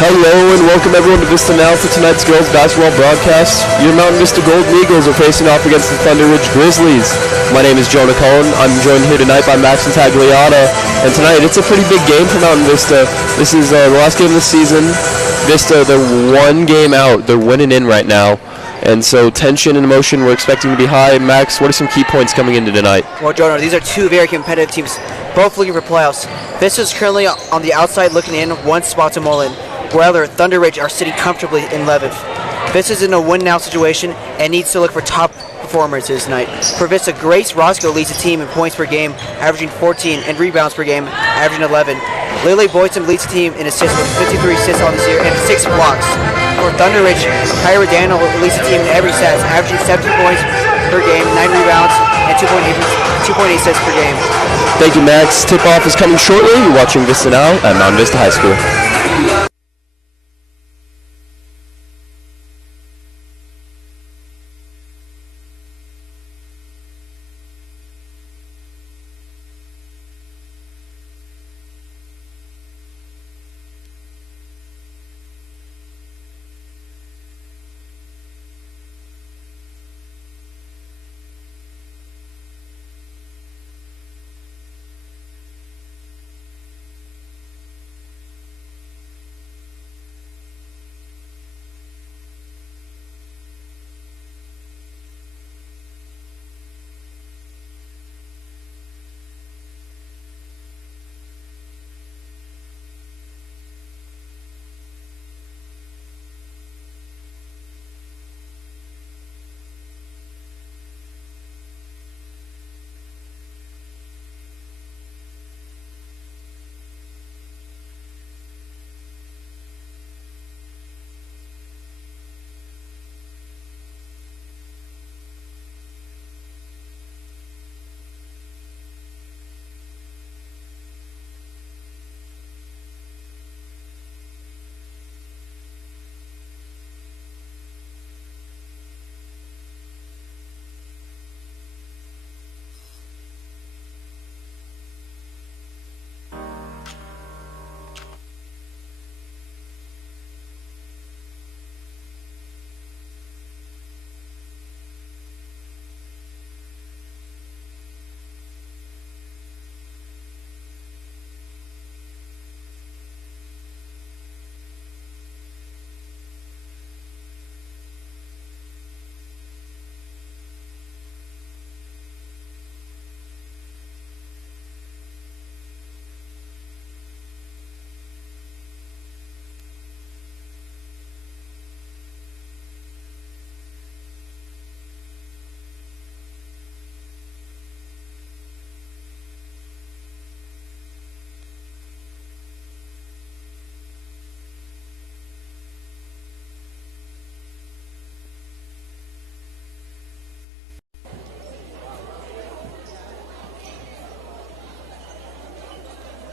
Hello and welcome everyone to Vista Now for tonight's girls basketball broadcast. Your Mountain Vista Golden Eagles are facing off against the Thunderridge Grizzlies. My name is Jonah Cohen. I'm joined here tonight by Max and Tagliata. And tonight it's a pretty big game for Mountain Vista. This is the last game of the season. Vista, they're one game out. They're winning in right now. And so tension and emotion we're expecting to be high. Max, what are some key points coming into tonight? Well, Jonah, these are two very competitive teams, both looking for playoffs. Vista is currently on the outside looking in, one spot to Mullen. While Thunderridge are sitting comfortably in 11th. Vista's in a win-now situation and needs to look for top performances tonight. For Vista, Grace Roscoe leads the team in points per game, averaging 14, and rebounds per game, averaging 11. Lily Boyson leads the team in assists with 53 assists on this year and 6 blocks. For Thunderridge, Kyra Daniel leads the team in every stats, averaging 17 points per game, 9 rebounds, and 2.8 assists per game. Thank you, Max. Tip-off is coming shortly. You're watching Vista Now at Mountain Vista High School.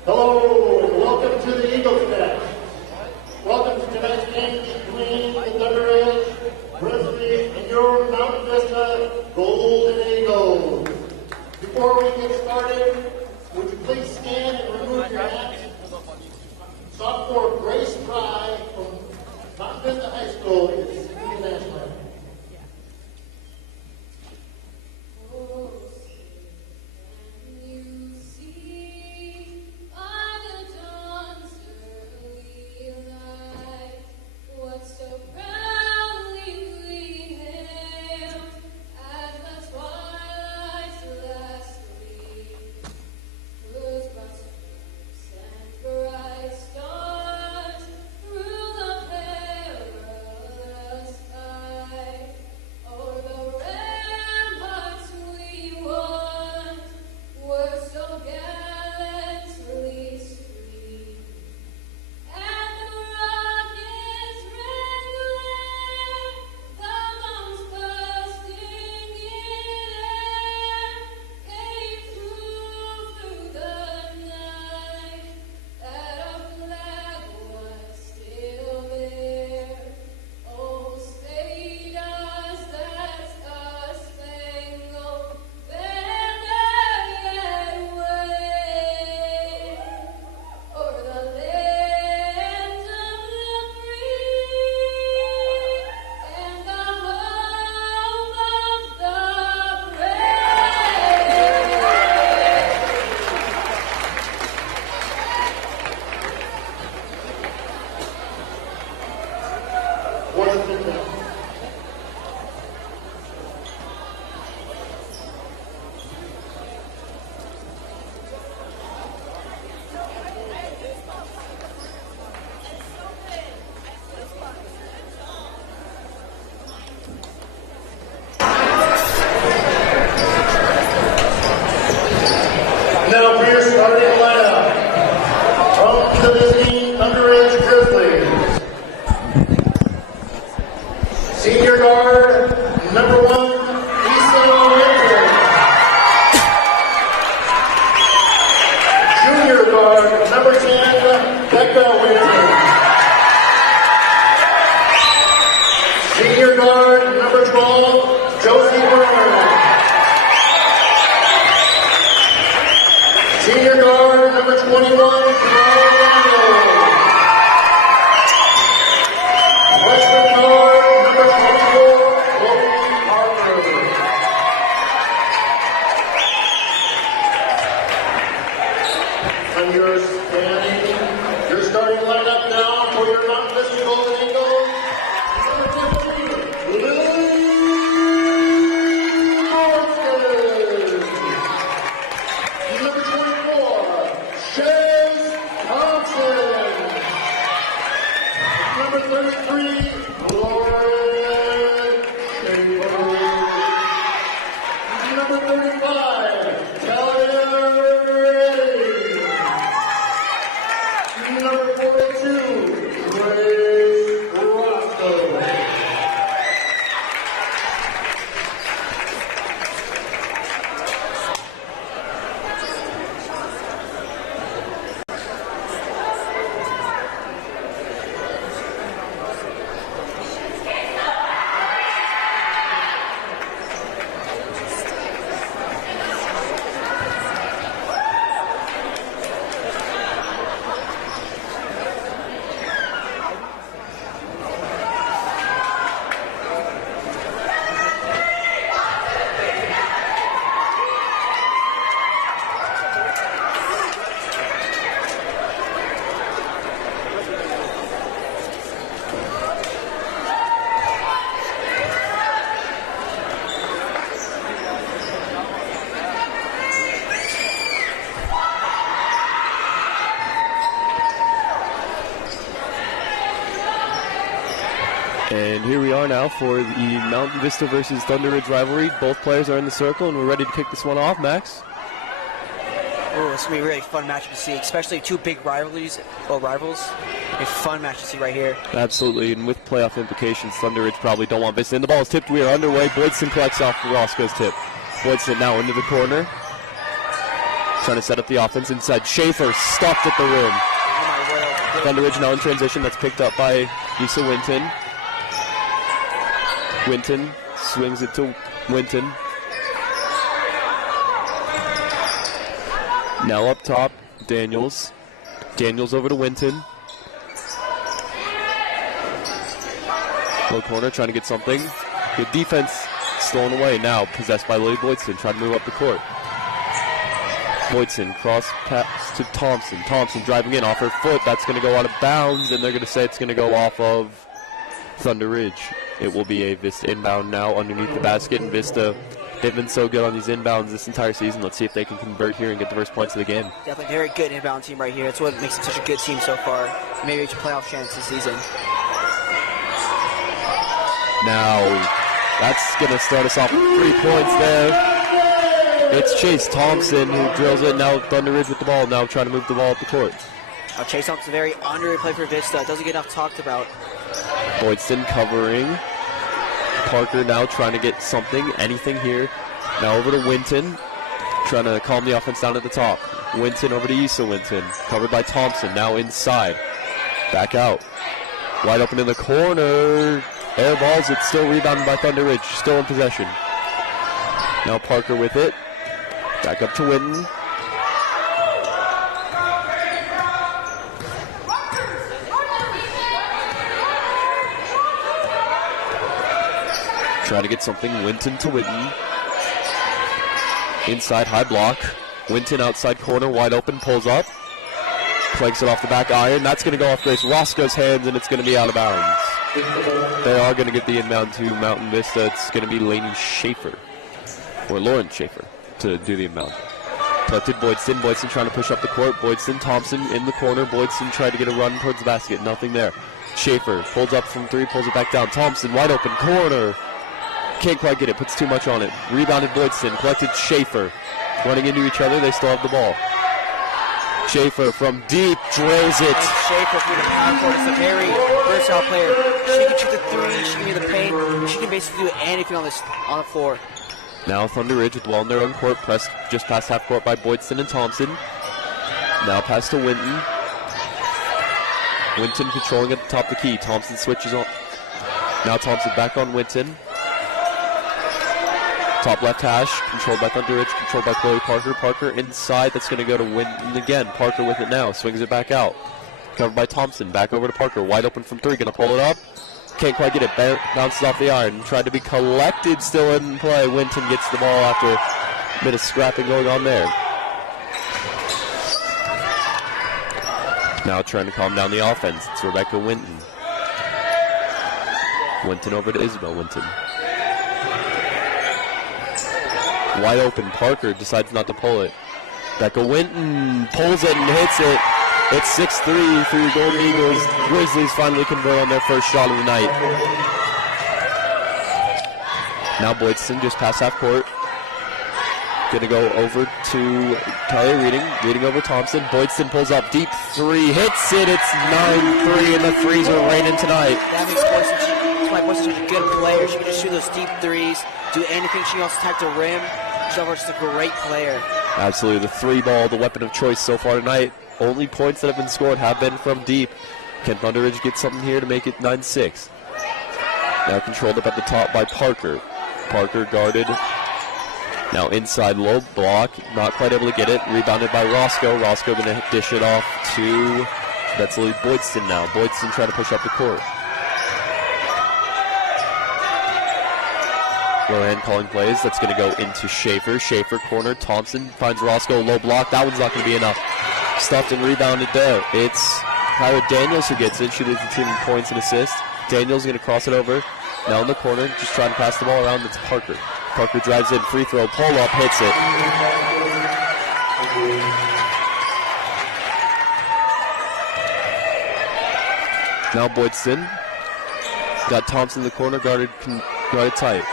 Hello, and welcome to the Eagles match. Welcome to tonight's game between the Thunderridge Grizzlies and your Mountain Vista Golden Eagles. Before we get started, would you please stand and remove your hats? Sophomore Grace Fry from Mountain Vista High School is singing the national anthem. Thank you. Senior guard, number 1, Issa Winter. Junior guard, number 10, Becca Winter. Senior guard, number 12, Josie Werner. Senior guard, number 21, Kamala Randall. Freshman guard, number 24, Chloe Parker. And your starting lineup now for your Mountain Vista Golden Eagles. Number 24, Chase Thompson. Number 33, Lauren Schaefer. Number 35, Talia Ray. Number 42, Grace Roscoe. And here we are now for the Mountain Vista versus Thunderridge rivalry. Both players are in the circle, and we're ready to kick this one off. Max? Oh, this is going to be a really fun match to see, especially two big rivals. A fun match to see right here. Absolutely, and with playoff implications, Thunderridge probably don't want Vista. And the ball is tipped. We are underway. Boydson collects off Roscoe's tip. Boydson now into the corner. Trying to set up the offense inside. Schaefer stopped at the rim. Oh, my word. Thunderridge now in transition. That's picked up by Lisa Winton. Winton swings it to Winton. Now up top, Daniels. Daniels over to Winton. Low corner trying to get something. Good defense, stolen away. Now possessed by Lily Boydson, trying to move up the court. Boydson cross pass to Thompson. Thompson driving in off her foot. That's going to go out of bounds, and they're going to say it's going to go off of Thunderridge. It will be a Vista inbound now underneath the basket, and Vista, they've been so good on these inbounds this entire season. Let's see if they can convert here and get the first points of the game. Definitely very good inbound team right here. That's what makes them such a good team so far. Maybe it's a playoff chance this season. Now, that's going to start us off with 3 points there. It's Chase Thompson who drills it. Now Thunderridge with the ball, now trying to move the ball up the court. Chase Thompson, very underrated play for Vista. Doesn't get enough talked about. Boydson covering. Parker now trying to get something, anything here. Now over to Winton, trying to calm the offense down at the top. Winton over to Issa Winton, covered by Thompson, now inside. Back out. Wide open in the corner. Air balls, it's still rebounded by Thunderridge, still in possession. Now Parker with it. Back up to Winton. Trying to get something, Winton to Winton. Inside, high block. Winton outside corner, wide open, pulls up. Planks it off the back iron. That's going to go off Grace Roscoe's hands, and it's going to be out of bounds. They are going to get the inbound to Mountain Vista. It's going to be Lainey Schaefer, or Lauren Schaefer, to do the inbound. Collected Boydson. Boydson trying to push up the court. Boydson, Thompson in the corner. Boydson tried to get a run towards the basket. Nothing there. Schaefer pulls up from 3, pulls it back down. Thompson, wide open corner. Can't quite get it, puts too much on it. Rebounded Boydson, collected Schaefer. Running into each other, they still have the ball. Schaefer from deep, drills it. And Schaefer through the half court is a very versatile player. She can shoot the 3, she can be the paint. She can basically do anything on the floor. Now Thunderridge with the ball in their own court, pressed just past half court by Boydston and Thompson. Now pass to Winton. Winton controlling at the top of the key. Thompson switches on. Now Thompson back on Winton. Top left hash, controlled by Thunderridge, controlled by Chloe Parker. Parker inside, that's going to go to Winton again. Parker with it now, swings it back out. Covered by Thompson, back over to Parker. Wide open from three, going to pull it up. Can't quite get it, bounces off the iron. Tried to be collected, still in play. Winton gets the ball after a bit of scrapping going on there. Now trying to calm down the offense. It's Rebecca Winton. Winton over to Isabel Winton. Wide open, Parker decides not to pull it. Becca Winton pulls it and hits it. It's 6-3 for your Golden Eagles. Grizzlies finally convert on their first shot of the night. Now Boydston just past half court. Gonna go over to Tyler Reading over Thompson. Boydston pulls up deep three, hits it. It's 9-3 and the threes are raining tonight. That makes Boydston such a good player. She can just shoot those deep threes, do anything. She can also attack the rim. She's just a great player. Absolutely, the three ball, the weapon of choice so far tonight. Only points that have been scored have been from deep. Can Thunderridge get something here to make it 9-6? Now controlled up at the top by Parker. Parker guarded. Now inside low block, not quite able to get it. Rebounded by Roscoe. Roscoe going to dish it off to, that's Lee Boydston now. Boydston trying to push up the court. Lohan calling plays. That's going to go into Schaefer. Schaefer corner. Thompson finds Roscoe. Low block. That one's not going to be enough. Stuffed and rebounded there. It's Kyra Daniels who gets it. She leads the team in points and assists. Daniels going to cross it over. Now in the corner. Just trying to pass the ball around. It's Parker. Parker drives in. Free throw. Pull up. Hits it. Now Boydston. Got Thompson in the corner. Guarded tight.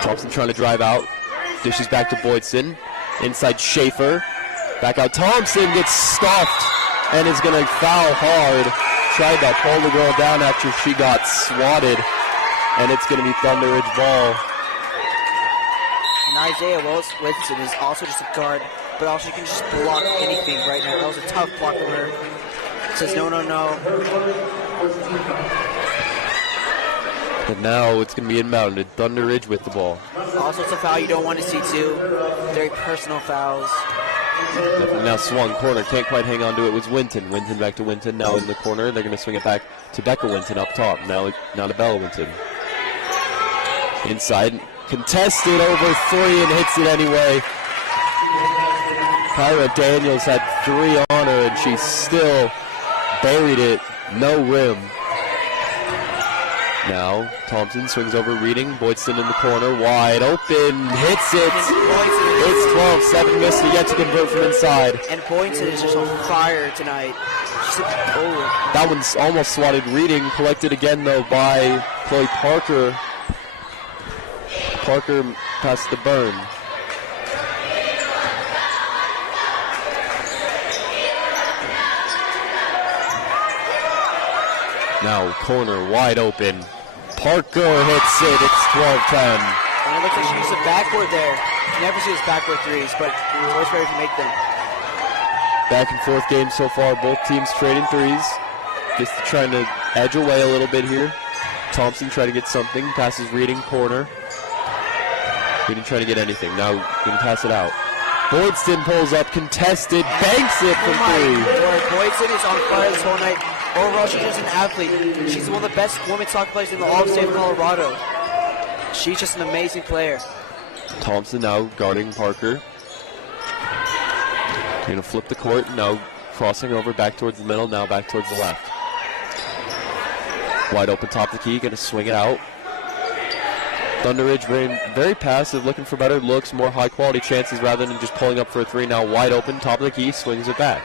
Thompson trying to drive out. Dishes back to Boydston. Inside Schaefer. Back out. Thompson gets stuffed and is going to foul hard. Tried to pull the girl down after she got swatted. And it's going to be Thunderridge ball. And Isaiah Wilson is also just a guard, but also can just block anything right now. That was a tough block from her. Says no. And now it's going to be inbounded. Thunderridge with the ball. Also, it's a foul you don't want to see, too. Very personal fouls. Definitely now swung corner. Can't quite hang on to it. Was Winton. Winton back to Winton. Now in the corner. They're going to swing it back to Becca Winton up top. Now to Bella Winton. Inside. Contested over three and hits it anyway. Kyra Daniels had three on her and she still buried it. No rim. Now Thompson swings over Reading. Boydston in the corner. Wide open. Hits it. It's 12-7. Missed it yet to convert from inside. And Boydston is just on fire tonight. That one's almost swatted Reading. Collected again though by Chloe Parker. Parker past the burn. Now corner wide open. Parker hits it. It's 12-10. And it looks like she used a backboard there. You never see those backboard threes, but it's always ready to make them. Back and forth game so far. Both teams trading threes. Just trying to edge away a little bit here. Thompson trying to get something. Passes Reading corner. Reading trying to get anything. Now going to pass it out. Boydston pulls up, contested, banks it from three. Boydston is on fire this whole night. Overall, she's just an athlete. She's one of the best women's soccer players in the all-state of Colorado. She's just an amazing player. Thompson now guarding Parker. Going to flip the court. Now crossing over back towards the middle. Now back towards the left. Wide open top of the key. Going to swing it out. Thunderridge very passive, looking for better looks, more high-quality chances rather than just pulling up for a three. Now wide open, top of the key, swings it back.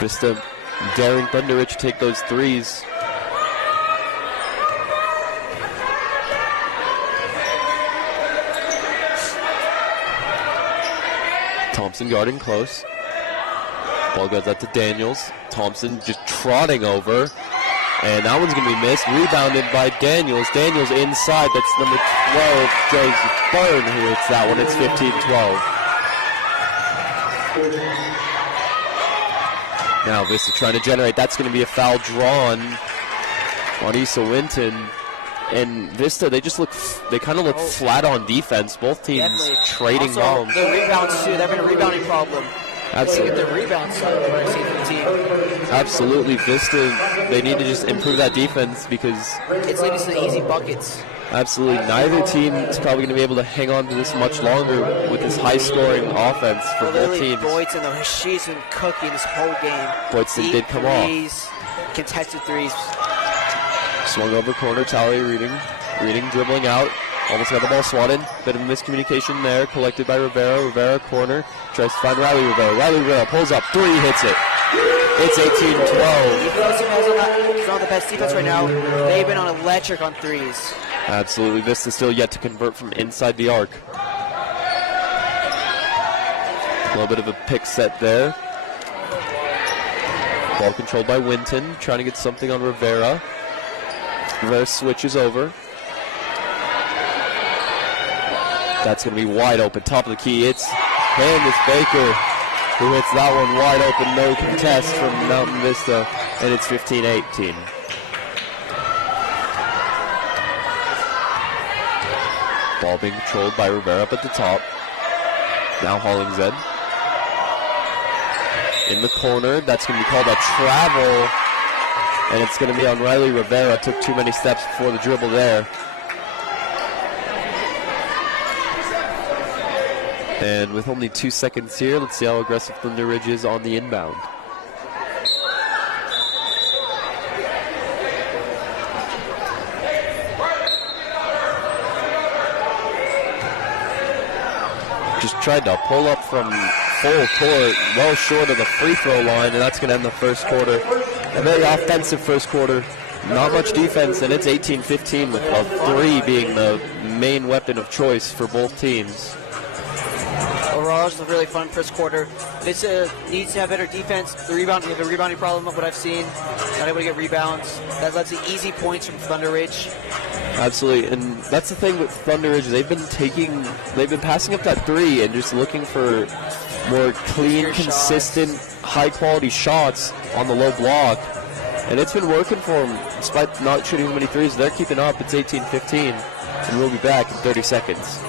Vista daring Thunderridge to take those threes. Thompson guarding close. Ball goes out to Daniels. Thompson just trotting over. And that one's going to be missed. Rebounded by Daniels. Daniels inside. That's number 12, Joseph Byrne, who hits that one. It's 15-12. Now Vista trying to generate. That's going to be a foul drawn on Issa Winton. And Vista, they kind of look flat on defense. Both teams trading also, bombs. The rebounds too. They're having a rebounding problem. Absolutely. They get the rebound side of the team. Absolutely, Vista. They need to just improve that defense because it's leading to the easy buckets. Absolutely, neither team is probably going to be able to hang on to this much longer with this high-scoring offense for both teams. Boydson, though, she's been cooking this whole game. Boydson did come threes, contested threes. Swung over corner, Tally reading, dribbling out. Almost got the ball swatted. Bit of miscommunication there, collected by Rivera. Rivera corner, tries to find Riley Rivera. Riley Rivera pulls up, three, hits it. It's 18-12. Even though it's not the best defense right now, they've been on electric on threes. Absolutely, Vista still yet to convert from inside the arc. A little bit of a pick set there. Ball controlled by Winton, trying to get something on Rivera. Rivera switches over. That's going to be wide open, top of the key. It's Candace Baker who hits that one wide open, no contest from Mountain Vista, and it's 15-18. Ball being controlled by Rivera up at the top. Now Hollingshead. In the corner, that's going to be called a travel, and it's going to be on Riley Rivera. Took too many steps before the dribble there. And with only 2 seconds here, let's see how aggressive Thunderridge is on the inbound. Just tried to pull up from full court, well short of the free throw line, and that's going to end the first quarter. A very offensive first quarter, not much defense, and it's 18-15 with a three being the main weapon of choice for both teams. Overall, it's a really fun first quarter. This needs to have better defense. They have a rebounding problem of what I've seen. Not able to get rebounds. That lets the easy points from Thunderridge. Absolutely, and that's the thing with Thunderridge. They've been passing up that three and just looking for more clean, consistent, high-quality shots on the low block. And it's been working for them, despite not shooting as many threes. They're keeping up. It's 18-15, and we'll be back in 30 seconds.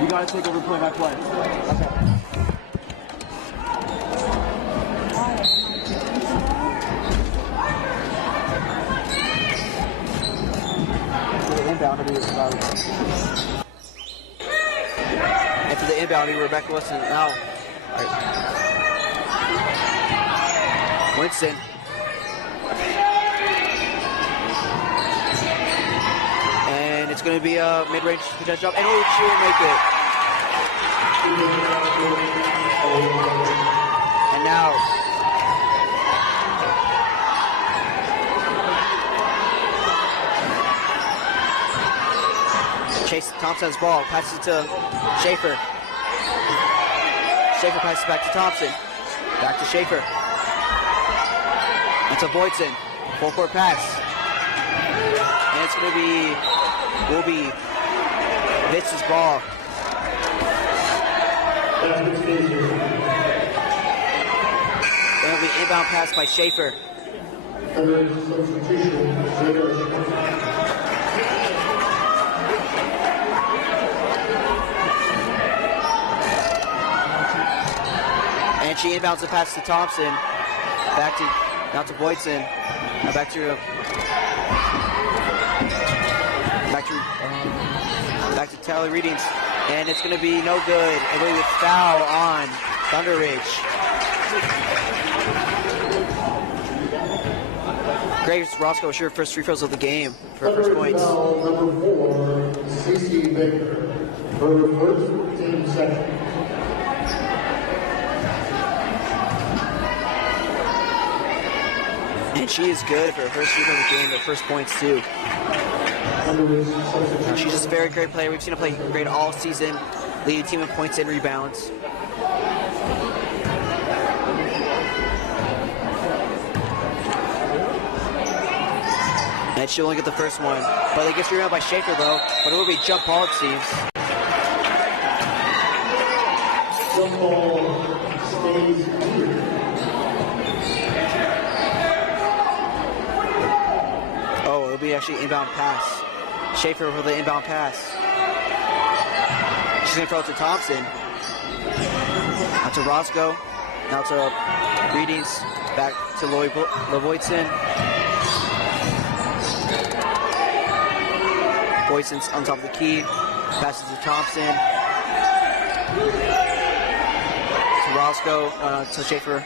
You gotta take over play by play. Okay. Inbound, it'll be about. After the inbound, Rebecca Wilson now. Winston. And it's going to be a mid-range contest drop, and she will make it. And now. Chase Thompson's ball, passes it to Schaefer. Schaefer passes back to Thompson. Back to Schaefer. It's a Voigtson. Full court pass. And it's going to be, Vitz's ball. It'll be inbound pass by Schaefer. And she inbounds the pass to Thompson. Now to Voigtson. Now back to tally readings, and it's going to be no good. It will be a foul on Thunderridge. Graves Roscoe was your first free throws of the game for first points. Foul number 4, C.C. Baker. Her first team second. And she is good for her first free throw of the game, her first points too. She's just a very great player. We've seen her play great all season, leading team in points and rebounds. And she'll only get the first one. But it gets rebounded by Schaefer though. But it will be jump ball, it seems. Jump ball stays here. Oh, it'll be actually inbound pass. Schaefer for the inbound pass. She's going to throw it to Thompson. Now to Roscoe. Now to Readings. Back to Levoitson. Boyson's on top of the key. Passes to Thompson. To Roscoe. To Schaefer.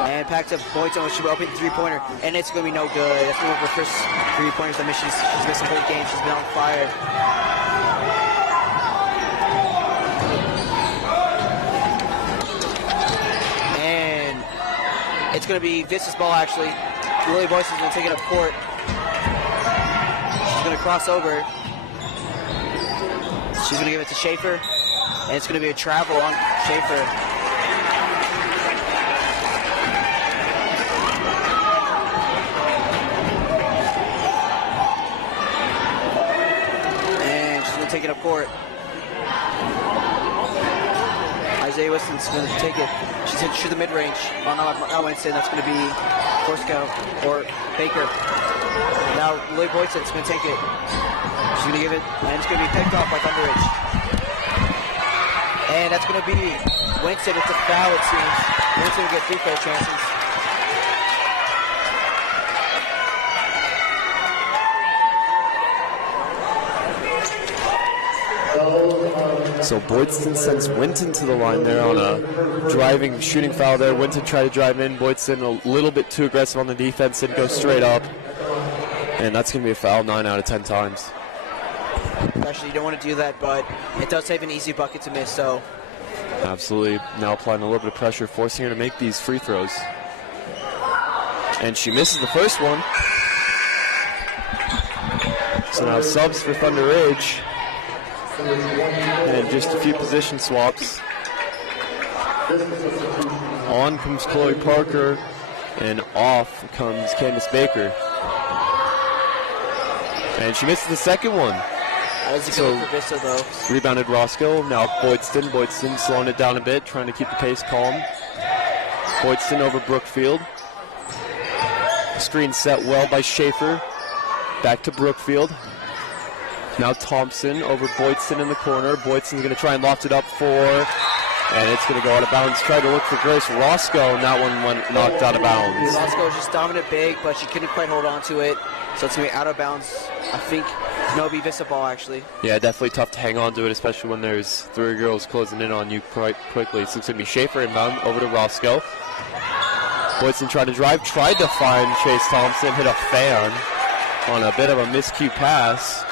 And back to Boyson, which should open the three-pointer. And it's going to be no good. That's one of her first three-pointers that she's missed the whole game. She's been on fire. And it's going to be Vista's ball, actually. Lily Boyson's going to take it up court. She's going to cross over. She's going to give it to Schaefer. And it's going to be a travel on Schaefer. Take it up court. Isaiah Winston's going to take it. She's hit through the mid-range. Oh, not Winston. That's going to be Forscoe or Baker. Now Lily Boyson's going to take it. She's going to give it, and it's going to be picked off by Thunderridge. And that's going to be Winston with the foul, it seems. Winston will get free throw chances. So Boydston sends Winton to the line there on a driving, shooting foul there. Winton tried to drive in. Boydston a little bit too aggressive on the defense, didn't go straight up. And that's going to be a foul 9 out of 10 times. Actually, you don't want to do that, but it does save an easy bucket to miss, so. Absolutely. Now applying a little bit of pressure, forcing her to make these free throws. And she misses the first one. So now subs for Thunderridge. And just a few position swaps. On comes Chloe Parker, and off comes Candace Baker. And she misses the second one. That was a good one for Vista, though. Rebounded Roscoe. Now Boydston. Boydston slowing it down a bit, trying to keep the pace calm. Boydston over Brookfield. Screen set well by Schaefer. Back to Brookfield. Now Thompson over Boydston in the corner. Boydston's going to try and loft it up for, and it's going to go out of bounds. Tried to look for Grace Roscoe, and that one went knocked out of bounds. Roscoe was just dominant big, but she couldn't quite hold on to it, so it's going to be out of bounds. I think no, it'll be Vista ball, actually. Yeah, definitely tough to hang on to it, especially when there's three girls closing in on you quite quickly. So it's going to be Schaefer inbound over to Roscoe. Boydston tried to drive, tried to find Chase Thompson, hit a fan on a bit of a miscue pass.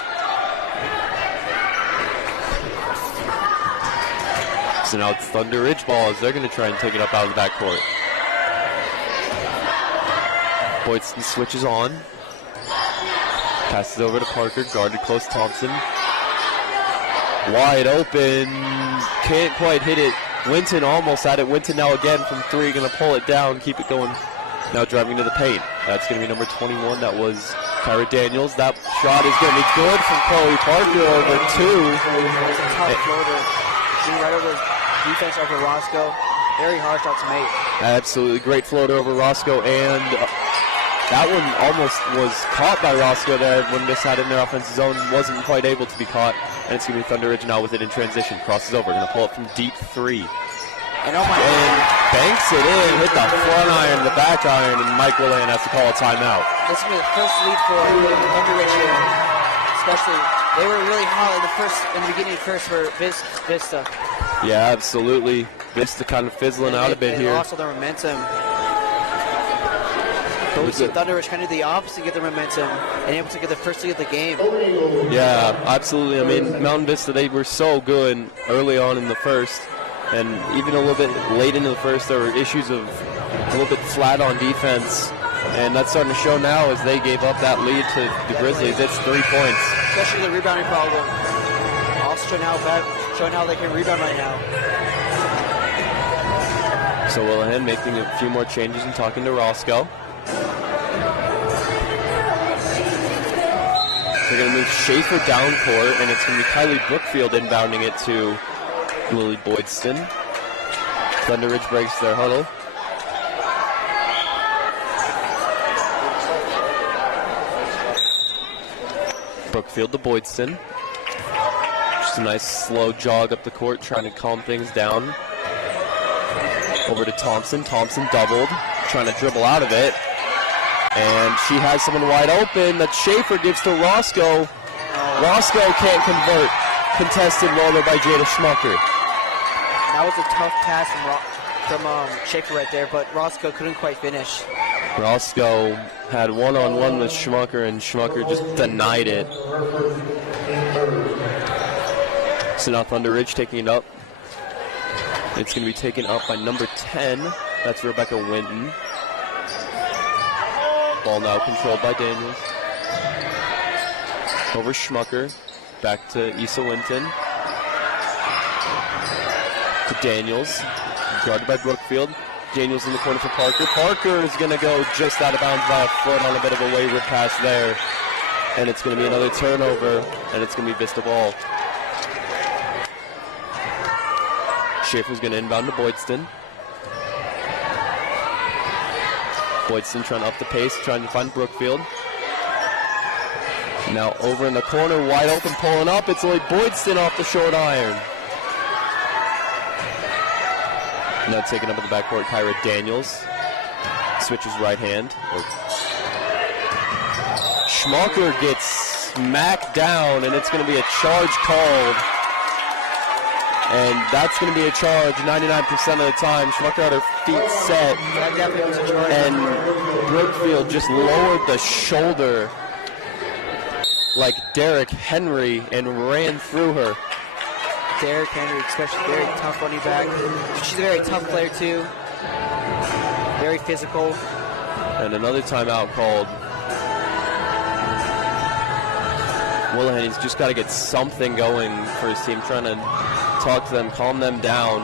So now it's Thunderridge ball as they're going to try and take it up out of the backcourt. Boydston switches on. Passes over to Parker, guarded close Thompson. Wide open, can't quite hit it. Winton almost at it. Winton now again from three, going to pull it down, keep it going. Now driving to the paint. That's going to be number 21. That was Kyra Daniels. That shot is going to be good from Chloe Parker over two. Top floater. Shooting right over defense over Roscoe. Very hard shot to make. Absolutely great floater over Roscoe, and that one almost was caught by Roscoe there when Miss had in their offensive zone. Wasn't quite able to be caught, and it's going to be Thunderridge now with it in transition. Crosses over, going to pull it from deep three. And oh my and banks it in, hit the front iron, the back iron, and Mike Willan has to call a timeout. This is going to be the first lead for Thunderridge here, especially They were really hot in the beginning of first for Vista. Yeah, absolutely. Vista kind of fizzling out a bit here. They lost all their momentum. But we see Thunderridge kind of do the opposite, get their momentum, and able to get the first lead of the game. Yeah, absolutely. I mean, Mountain Vista, they were so good early on in the first, and even a little bit late into the first, there were issues of a little bit flat on defense, and that's starting to show now as they gave up that lead to the Grizzlies. It's 3 points. Especially the rebounding problem. Also showing how they can rebound right now. So Willihan making a few more changes and talking to Roscoe. They're going to move Schaefer down court, and it's going to be Kylie Brookfield inbounding it to Lily Boydston. Thunderridge breaks their huddle. Brookfield to Boydston. Just a nice slow jog up the court, trying to calm things down. Over to Thompson. Thompson doubled, trying to dribble out of it. And she has someone wide open that Schaefer gives to Roscoe. Roscoe can't convert. Contested well there by Jada Schmucker. That was a tough pass from Schaefer right there, but Roscoe couldn't quite finish. Roscoe had one-on-one with Schmucker, and Schmucker just denied it. So now Thunderridge taking it up. It's going to be taken up by number 10. That's Rebecca Winton. Ball now controlled by Daniels. Over Schmucker. Back to Issa Winton. To Daniels. Guarded by Brookfield. Daniels in the corner for Parker. Parker is going to go just out of bounds by a foot on a bit of a wayward pass there. And it's going to be another turnover, and it's going to be Vista ball. Schaefer's going to inbound to Boydston. Boydston trying to up the pace, trying to find Brookfield. Now over in the corner, wide open, pulling up. It's Lloyd Boydston off the short iron. Now taken up in the backcourt, Kyra Daniels. Switches right hand. Schmucker gets smacked down, and it's going to be a charge called. And that's going to be a charge 99% of the time. Schmucker had her feet set. And Brookfield just lowered the shoulder like Derrick Henry and ran through her. Derrick Henry, especially very tough running back. She's a very tough player too. Very physical. And another timeout called. Willihan's just got to get something going for his team, trying to talk to them, calm them down.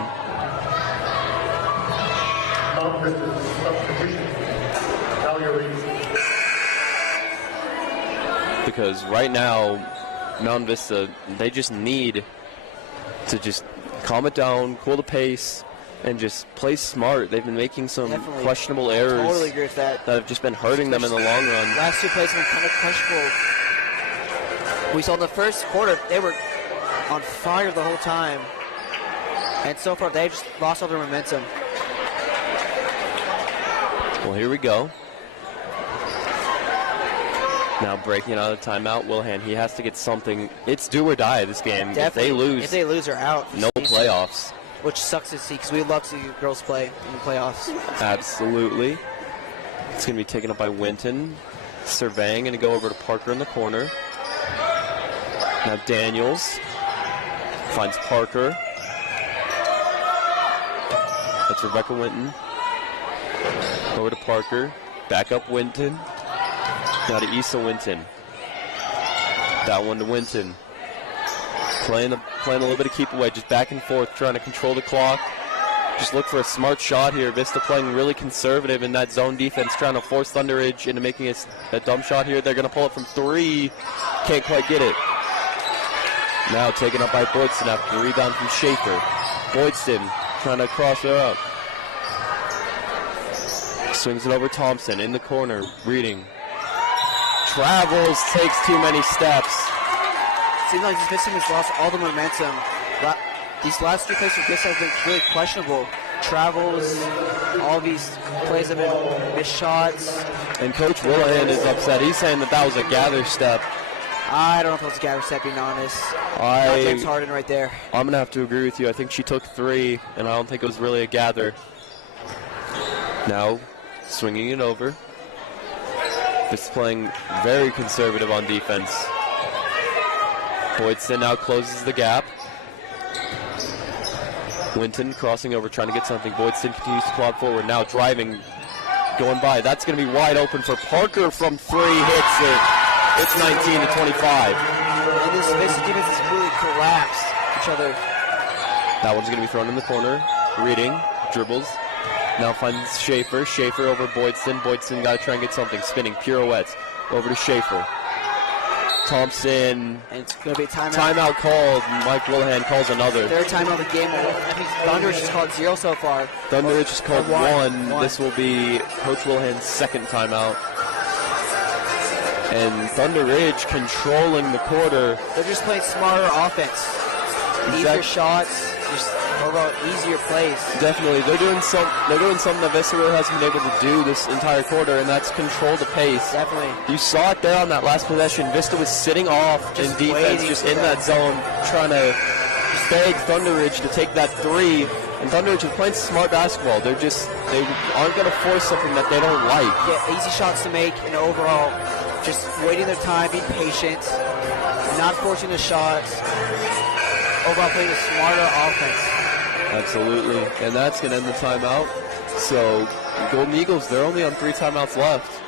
Because right now, Mountain Vista, they just need to just calm it down, cool the pace, and just play smart. They've been making some questionable errors. Totally agree with that. That have just been hurting them in the long run. Last two plays have been kind of questionable. We saw in the first quarter, they were on fire the whole time. And so far, they just lost all their momentum. Well, here we go. Now breaking out of the timeout, Willihan, he has to get something. It's do or die this game. Definitely. If they lose, they're out. No playoffs. Which sucks to see because we love to see girls play in the playoffs. Absolutely. It's going to be taken up by Winton. Surveying, going to go over to Parker in the corner. Now Daniels finds Parker. That's Rebecca Winton. Over to Parker. Back up Winton. Now to Issa Winton. That one to Winton. Playing a little bit of keep away, just back and forth, trying to control the clock. Just look for a smart shot here. Vista playing really conservative in that zone defense, trying to force Thunderridge into making a dumb shot here. They're going to pull it from three. Can't quite get it. Now taken up by Boydston after the rebound from Schaefer. Boydston trying to cross her up. Swings it over Thompson in the corner, reading. Travels, takes too many steps. Seems like this team has lost all the momentum. These last two plays for Vista have been really questionable. Travels, all these plays have been missed shots. And Coach Willihan is upset. He's saying that was a gather step. I don't know if it was a gather set, being honest. James Harden right there. I'm going to have to agree with you. I think she took 3, and I don't think it was really a gather. Now, swinging it over. Just playing very conservative on defense. Boydson now closes the gap. Winton crossing over, trying to get something. Boydson continues to plod forward. Now driving, going by. That's going to be wide open for Parker from 3. Hits it. It's 19 to 25. And this defense has completely collapsed each other. That one's going to be thrown in the corner. Reading, dribbles. Now finds Schaefer. Schaefer over Boydson. Boydson got to try and get something. Spinning, pirouettes. Over to Schaefer. Thompson. And it's going to be a timeout. Timeout called. Mike Willihan calls another. Third timeout of the game. I think Thunderridge has called 0 so far. Thunderridge has called 1. This will be Coach Willihan's second timeout. And Thunderridge controlling the quarter. They're just playing smarter offense. Easier shots, just overall easier plays. Definitely. They're doing something that Vista really hasn't been able to do this entire quarter, and that's control the pace. Definitely. You saw it there on that last possession. Vista was sitting off in defense, just in that zone, trying to beg Thunderridge to take that 3. And Thunderridge is playing smart basketball. They aren't going to force something that they don't like. Yeah, easy shots to make, and overall, just waiting their time, being patient, not forcing the shots. Overall playing a smarter offense. Absolutely. And that's going to end the timeout. So, Golden Eagles, they're only on 3 timeouts left.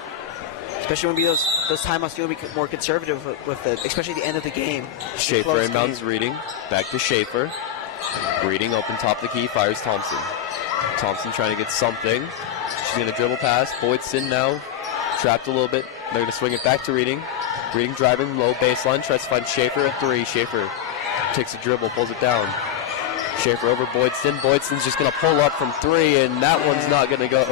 Especially when those timeouts, you'll be more conservative with it, especially at the end of the game. Schaefer inbounds Reading. Back to Schaefer. Reading open top of the key, fires Thompson. Thompson trying to get something. She's going to dribble past. Boydson now trapped a little bit. They're going to swing it back to Reading. Reading driving low baseline, tries to find Schaefer at 3. Schaefer takes a dribble, pulls it down. Schaefer over Boydson. Boydson's just going to pull up from 3, and that one's not going to go.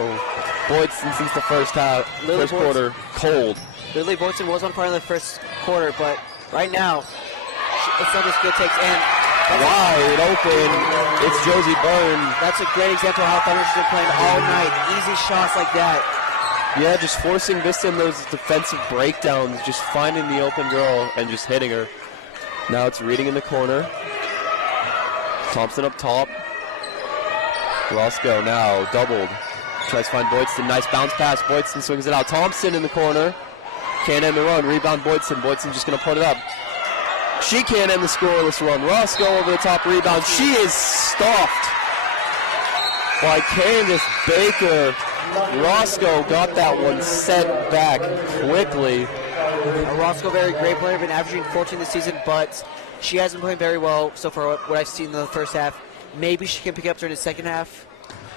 Boydson since the first quarter, cold. Lily Boydson was on fire in the first quarter, but right now, it's not as good takes. And wide open, it's Josie Byrne. That's a great example of how Thunder's been playing all night. Easy shots like that. Yeah, just forcing Vista in those defensive breakdowns, just finding the open girl and just hitting her. Now it's Reading in the corner. Thompson up top. Roscoe now doubled. Tries to find Boydson. Nice bounce pass. Boydson swings it out. Thompson in the corner. Can't end the run. Rebound Boydson. Boydson just going to put it up. She can't end the scoreless run. Roscoe over the top rebound. She is stuffed by Candace Baker. Roscoe got that one set back quickly. Roscoe, very great player, been averaging 14 this season, but she hasn't played very well so far, what I've seen in the first half. Maybe she can pick it up during the second half.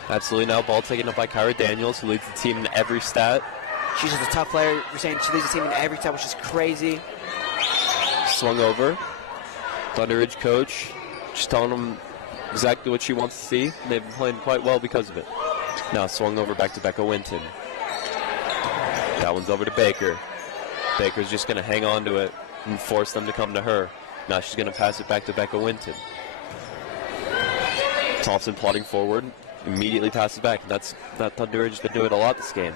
Absolutely. Now ball taken up by Kyra Daniels, who leads the team in every stat. She's just a tough player. You're saying she leads the team in every stat, which is crazy. Swung over. Thunderridge coach just telling them exactly what she wants to see. They've been playing quite well because of it. Now swung over back to Becca Winton. That one's over to Baker. Baker's just going to hang on to it and force them to come to her. Now she's going to pass it back to Becca Winton. Thompson plodding forward, immediately passes back. And that Thunderridge has been doing a lot this game.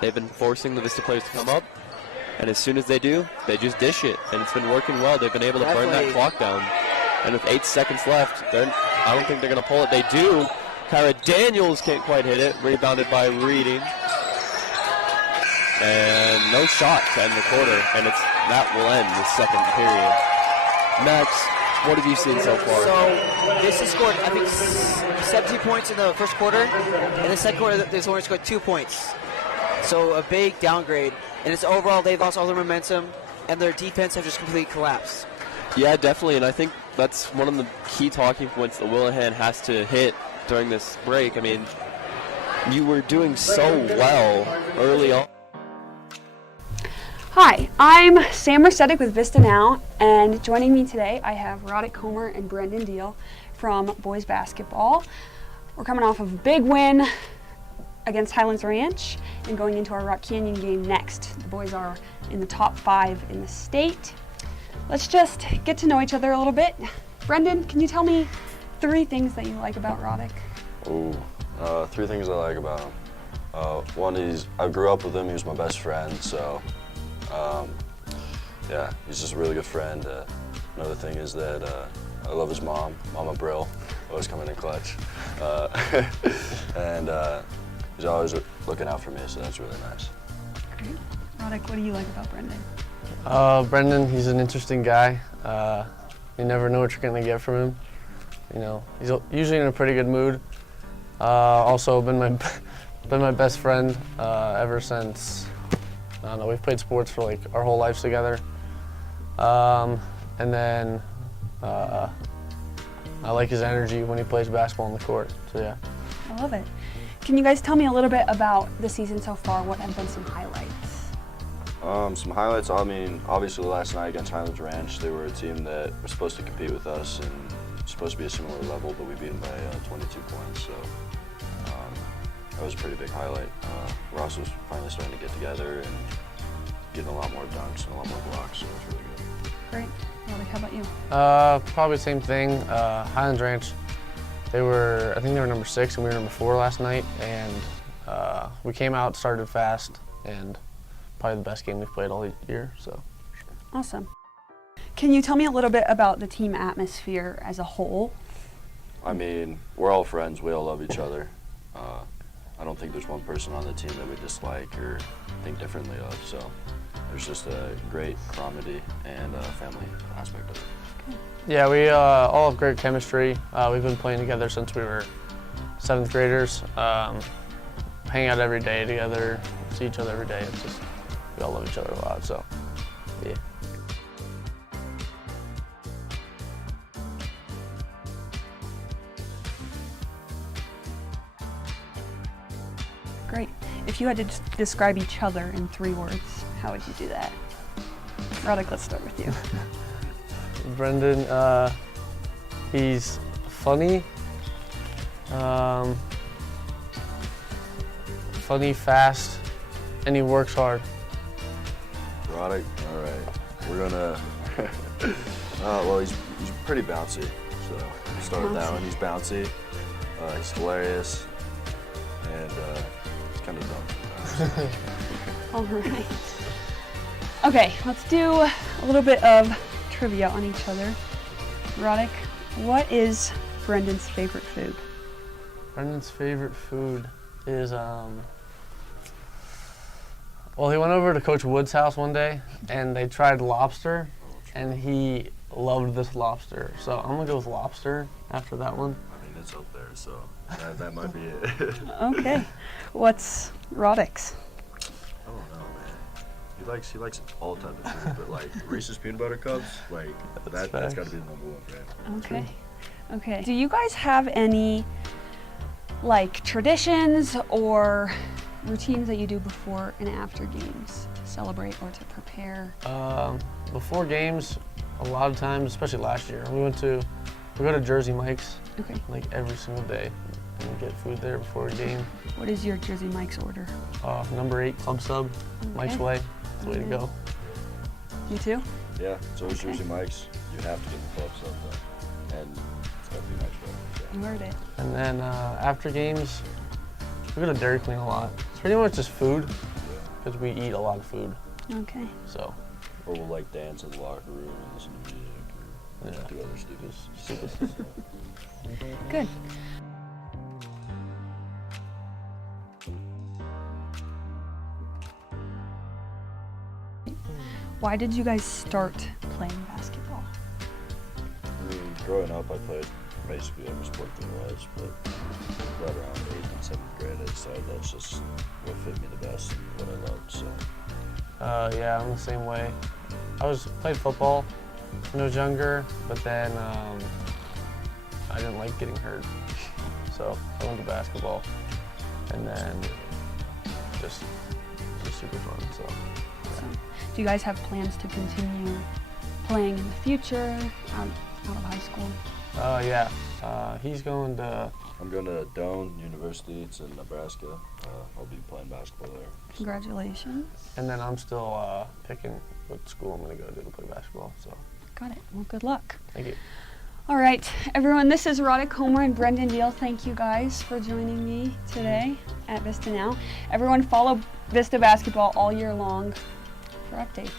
They've been forcing the Vista players to come up, and as soon as they do, they just dish it. And it's been working well. They've been able to burn that clock down. And with 8 seconds left, I don't think they're going to pull it. They do. Kyra Daniels can't quite hit it. Rebounded by Reading. And no shot to end the quarter. And that will end the second period. Max, what have you seen so far? So this has scored, I think, 17 points in the first quarter. In the second quarter, they've only scored 2 points. So a big downgrade. And it's overall, they've lost all their momentum, and their defense have just completely collapsed. Yeah, definitely. And I think that's one of the key talking points that Willihan has to hit during this break. I mean, you were doing so well early on. Hi, I'm Sam Mercedes with Vista Now, and joining me today I have Roddick Comer and Brendan Deal from boys basketball. We're coming off of a big win against Highlands Ranch and going into our Rock Canyon game next. The boys are in the top 5 in the state. Let's just get to know each other a little bit. Brendan, can you tell me 3 things that you like about Roddick? 3 things I like about him. One is I grew up with him. He was my best friend. So yeah, he's just a really good friend. Another thing is that I love his mom, Mama Brill, always coming in clutch. And he's always looking out for me, so that's really nice. Great. Roddick, what do you like about Brendan? Brendan, he's an interesting guy. You never know what you're going to get from him. You know, he's usually in a pretty good mood. Also been my best friend ever since, I don't know, we've played sports for like our whole lives together. And then I like his energy when he plays basketball on the court, so yeah. I love it. Can you guys tell me a little bit about the season so far? What have been some highlights? Some highlights, I mean, obviously last night against Highlands Ranch, they were a team that was supposed to compete with us and supposed to be a similar level, but we beat them by 22 points, so that was a pretty big highlight. Ross was finally starting to get together and getting a lot more dunks and a lot more blocks, so it was really good. Great. Roddick, how about you? Probably the same thing. Highlands Ranch, I think they were number 6 and we were number 4 last night, and we came out, started fast, and probably the best game we've played all year, so. Awesome. Can you tell me a little bit about the team atmosphere as a whole? I mean, we're all friends, we all love each other. I don't think there's one person on the team that we dislike or think differently of, so there's just a great camaraderie and family aspect of it. Yeah, we all have great chemistry. We've been playing together since we were 7th graders. Hang out every day together, see each other every day. It's just, we all love each other a lot, so yeah. Great. If you had to describe each other in 3 words, how would you do that? Roddick, let's start with you. Brendan, he's funny, fast, and he works hard. Roddick, all right. We're gonna, well, he's pretty bouncy, so we'll start with that one. He's bouncy, he's hilarious, and he's kind of dumb. All right. Okay, let's do a little bit of trivia on each other. Roddick, what is Brendan's favorite food? Brendan's favorite food is, well, he went over to Coach Wood's house one day, and they tried lobster, and he loved this lobster. So I'm gonna go with lobster after that one. I mean, it's up there, so that might be it. Okay. What's Roddick's? I don't know, man. He likes all type of food, but like Reese's peanut butter cups, like that's got to be the number one brand. Okay. Okay. Do you guys have any like traditions or routines that you do before and after games to celebrate or to prepare? Before games, a lot of times, especially last year, we go to Jersey Mike's like every single day, and we get food there before a game. What is your Jersey Mike's order? Number 8 club sub, Mike's Way. That's the way to go. You too? Yeah, it's always Jersey Mike's. You have to get the club stuff though, and it's got to be nice. So. You heard it. And then after games, we go to Dairy Queen a lot. It's pretty much just food, because we eat a lot of food. Okay. So. Or we'll like dance in the locker room and listen to music, or do other stupid stuff. Good. Why did you guys start playing basketball? I mean, growing up, I played basically every sport there was, but right around 8th and 7th grade, I decided that's just what fit me the best and what I loved. So. Yeah, I'm the same way. I played football when I was younger, but then I didn't like getting hurt, so I went to basketball, and then just super fun. So. Do you guys have plans to continue playing in the future out of high school? Yeah. He's going to... I'm going to Doane University. It's in Nebraska. I'll be playing basketball there. So. Congratulations. And then I'm still picking what school I'm going to go to play basketball. So. Got it. Well, good luck. Thank you. All right, everyone, this is Roddick Homer and Brendan Deal. Thank you guys for joining me today at Vista Now. Everyone follow Vista Basketball all year long for updates.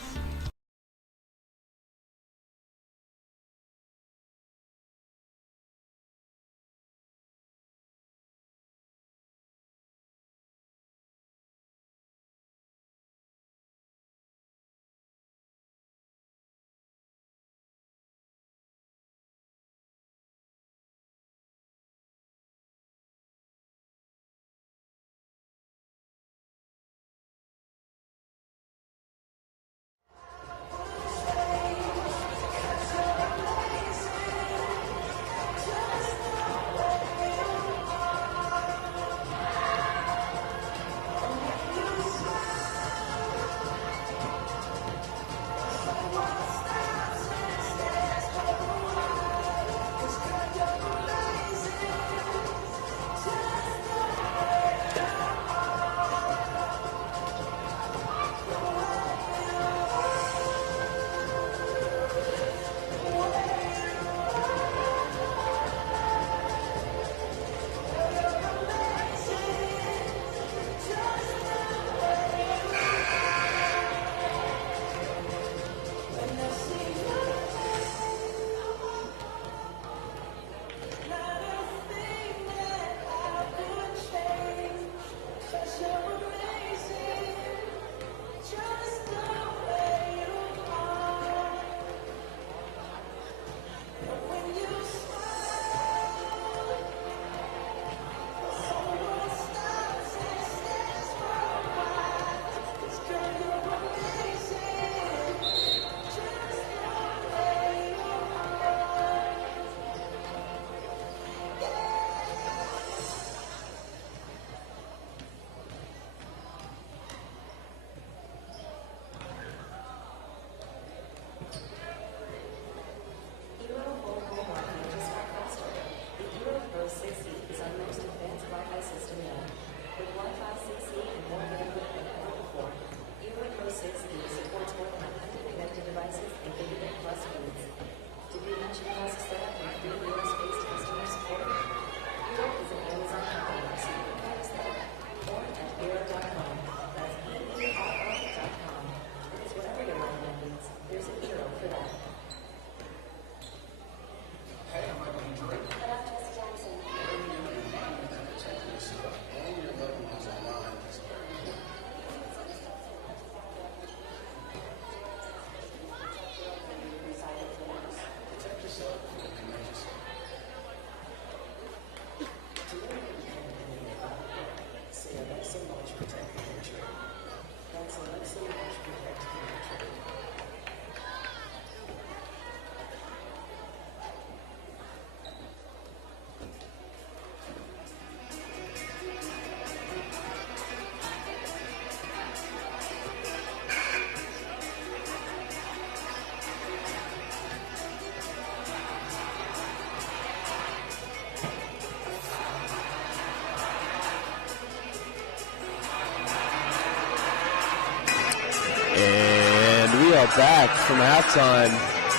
back from halftime,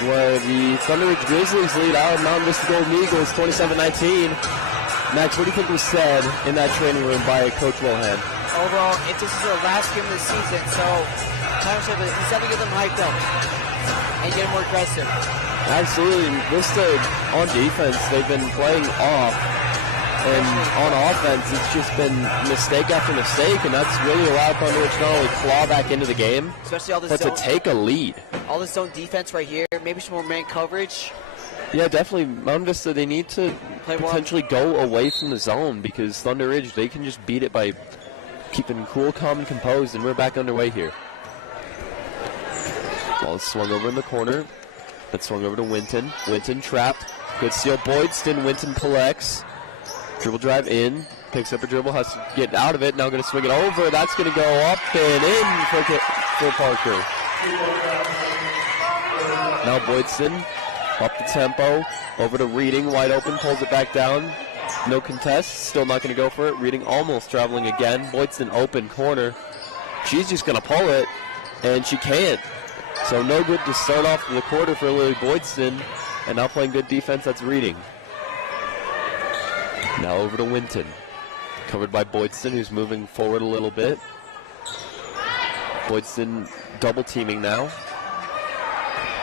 where the Thunderridge Grizzlies lead out Mountain Vista Golden Eagles 27-19. Max, what do you think was said in that training room by Coach Wilhelm? Overall, if this is the last game of the season, so time to say that he's got to get them hyped up and get more aggressive. Absolutely. Vista on defense, they've been playing off. And on offense, it's just been mistake after mistake, and that's really allowed Thunderridge to not only claw back into the game, Especially all this but zone, to take a lead. all this zone defense right here. Maybe some more man coverage. Yeah, definitely. Mountain Vista, they need to Play more. potentially go away from the zone, because Thunderridge, they can just beat it by keeping cool, calm, and composed, and we're back underway here. Ball is swung over in the corner. That's swung over to Winton. Winton trapped. Good steal. Boydston. Winton collects. Dribble drive in. Picks up a dribble. Has to get out of it. Now going to swing it over. That's going to go up and in for Parker. Now Boydston. Up the tempo. Over to Reading. Wide open. Pulls it back down. No contest. Still not going to go for it. Reading almost traveling again. Boydston open corner. She's just going to pull it. And she can't. So no good to start off the quarter for Lily Boydston. And now playing good defense, that's Reading. Now over to Winton. Covered by Boydston, who's moving forward a little bit. Boydston double teaming now.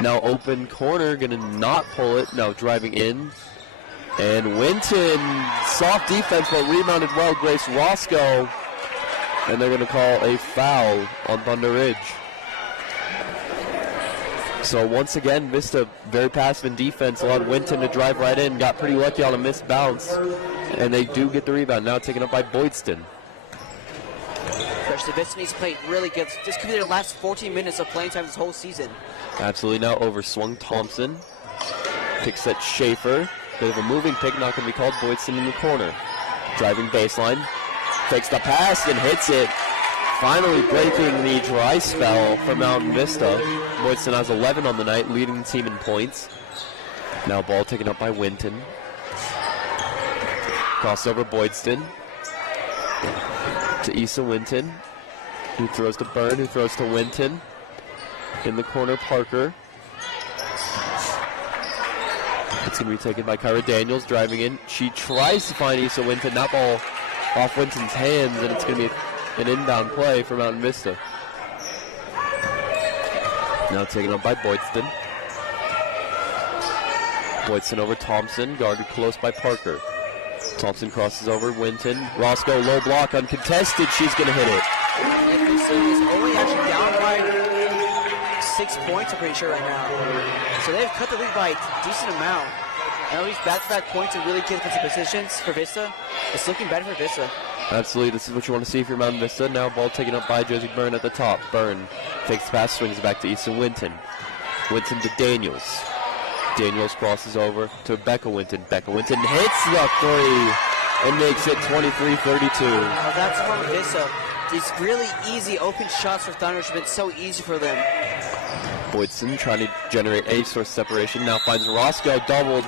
Now open corner, gonna not pull it. Now driving in. And Winton, soft defense, but rebounded well, Grace Roscoe. And they're gonna call a foul on Thunder Ridge. So once again, Vista very passive in defense, allowed Winton to drive right in, got pretty lucky on a missed bounce, and they do get the rebound, now taken up by Boydston. Especially Vista needs to play really good. This could be their last 14 minutes of playing time this whole season. Absolutely. Now over swung Thompson, picks at Schaefer, bit of a moving pick, not going to be called. Boydston in the corner, driving baseline, takes the pass and hits it. Finally breaking the dry spell for Mountain Vista. Boydston has 11 on the night, leading the team in points. Now ball taken up by Winton. Crossover Boydston to Issa Winton, who throws to Byrne, who throws to Winton. In the corner, Parker. It's going to be taken by Kyra Daniels, driving in. She tries to find Issa Winton. That ball off Winton's hands, and it's going to be an inbound play for Mountain Vista. Now taken up by Boydston. Boydston over Thompson, guarded close by Parker. Thompson crosses over Winton. Roscoe low block uncontested. She's going to hit it. Vista is only actually down by 6 points, I'm pretty sure, right now. So they've cut the lead by a decent amount. Now these back-to-back points in really good defensive positions for Vista. It's looking better for Vista. Absolutely, this is what you want to see if you're Mountain Vista. Now ball taken up by Josie Byrne at the top. Byrne takes the pass, swings it back to Issa Winton. Winton to Daniels. Daniels crosses over to Becca Winton. Becca Winton hits the three and makes it 23-32. Now that's from Vista. These really easy open shots for Thunder have been so easy for them. Boydston trying to generate a source separation. Now finds Roscoe doubled.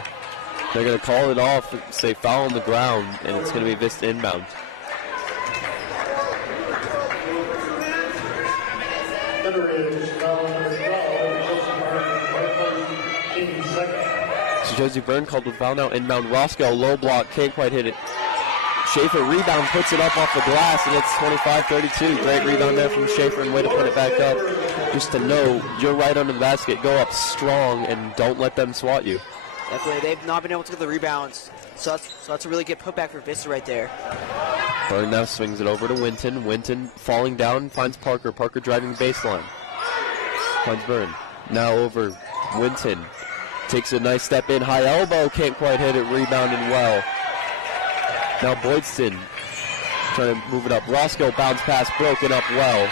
They're going to call it off, say foul on the ground, and it's going to be Vista inbound. So Josie Byrne called with foul now, inbound. Roscoe low block, can't quite hit it. Schaefer rebound, puts it up off the glass, and it's 25-32. Great rebound there from Schaefer, and way to put it back up. Just to know you're right under the basket, go up strong, and don't let them swat you. Definitely, they've not been able to get the rebounds. So that's a really good putback for Vista right there. Byrne now swings it over to Winton. Winton falling down, finds Parker. Parker driving baseline. Finds Byrne. Now over Winton. Takes a nice step in, high elbow, can't quite hit it, rebounding well. Now Boydston trying to move it up. Roscoe bounce pass, broken up well.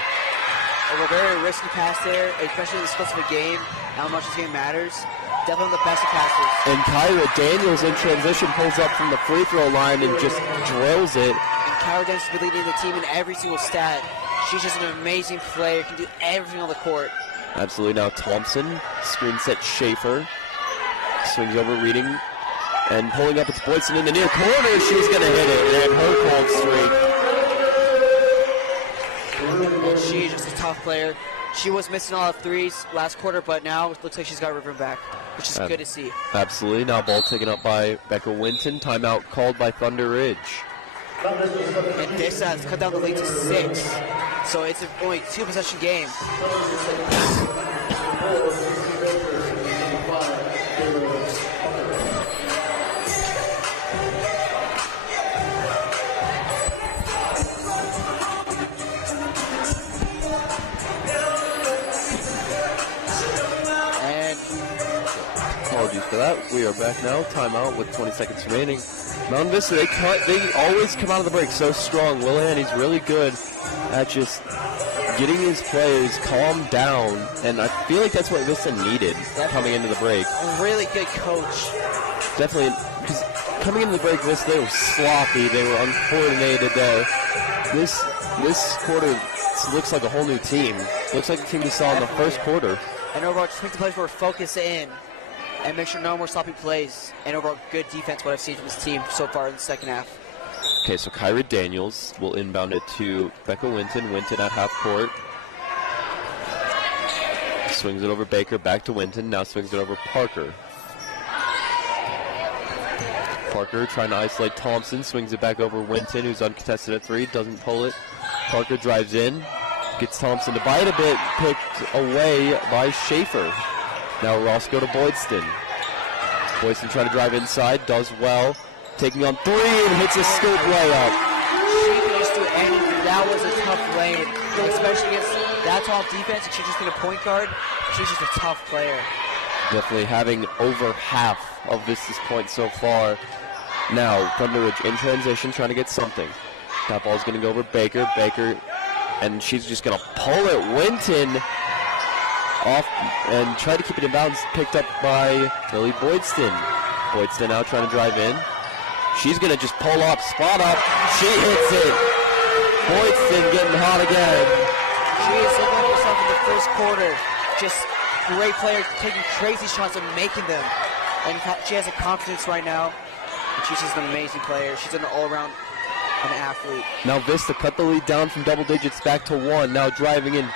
A very risky pass there, especially in this close of a game, how much this game matters. Definitely the best of passes. And Kyra Daniels in transition pulls up from the free throw line and just drills it. And Kyra Daniels has been leading the team in every single stat. She's just an amazing player, can do everything on the court. Absolutely. Now Thompson, screen set Schaefer. Swings over Reading. And pulling up, it's Boydston in the near corner. She's going to hit it. And her cold streak. And she's just a tough player. She was missing a lot of threes last quarter, but now it looks like she's got rhythm back, which is good to see. Absolutely. Now ball taken up by Becca Winton. Timeout called by Thunder Ridge. And Vista has cut down the lead to 6, so it's only 2-possession game. Apologies for that. We are back now. Timeout with 20 seconds remaining. Mountain Vista, they always come out of the break so strong. Willihanny's really good at just getting his players calmed down, and I feel like that's what Vista needed coming into the break. A really good coach. Definitely, because coming into the break, Vista, they were sloppy. They were uncoordinated there. This quarter looks like a whole new team. Looks like the team we saw in the first quarter. And overall, just make the plays where focus in and make sure no more sloppy plays. And overall, good defense, what I've seen from this team so far in the second half. Okay, so Kyra Daniels will inbound it to Becca Winton. Winton at half court. Swings it over Baker, back to Winton. Now swings it over Parker. Parker trying to isolate Thompson. Swings it back over Winton, who's uncontested at 3. Doesn't pull it. Parker drives in. Gets Thompson to bite a bit. Picked away by Schaefer. Now Roscoe to Boydston. Boydston trying to drive inside. Does well. Taking on 3 and hits a scoop layup. She can just do anything. That was a tough lane, especially against that tall defense. And she's just been a point guard. She's just a tough player. Definitely having over half of Vista's points so far. Now Thunderridge in transition, trying to get something. That ball's going to go over Baker. Baker, and she's just going to pull it. Winton off and try to keep it in bounds. Picked up by Lily Boydston. Boydston now trying to drive in. She's going to just pull up, spot up. She hits it. Boydston getting hot again. She is looking at herself in the first quarter. Just great player, taking crazy shots and making them. And she has a confidence right now. And she's just an amazing player. She's an all-around athlete. Now Vista cut the lead down from double digits back to 1. Now driving in.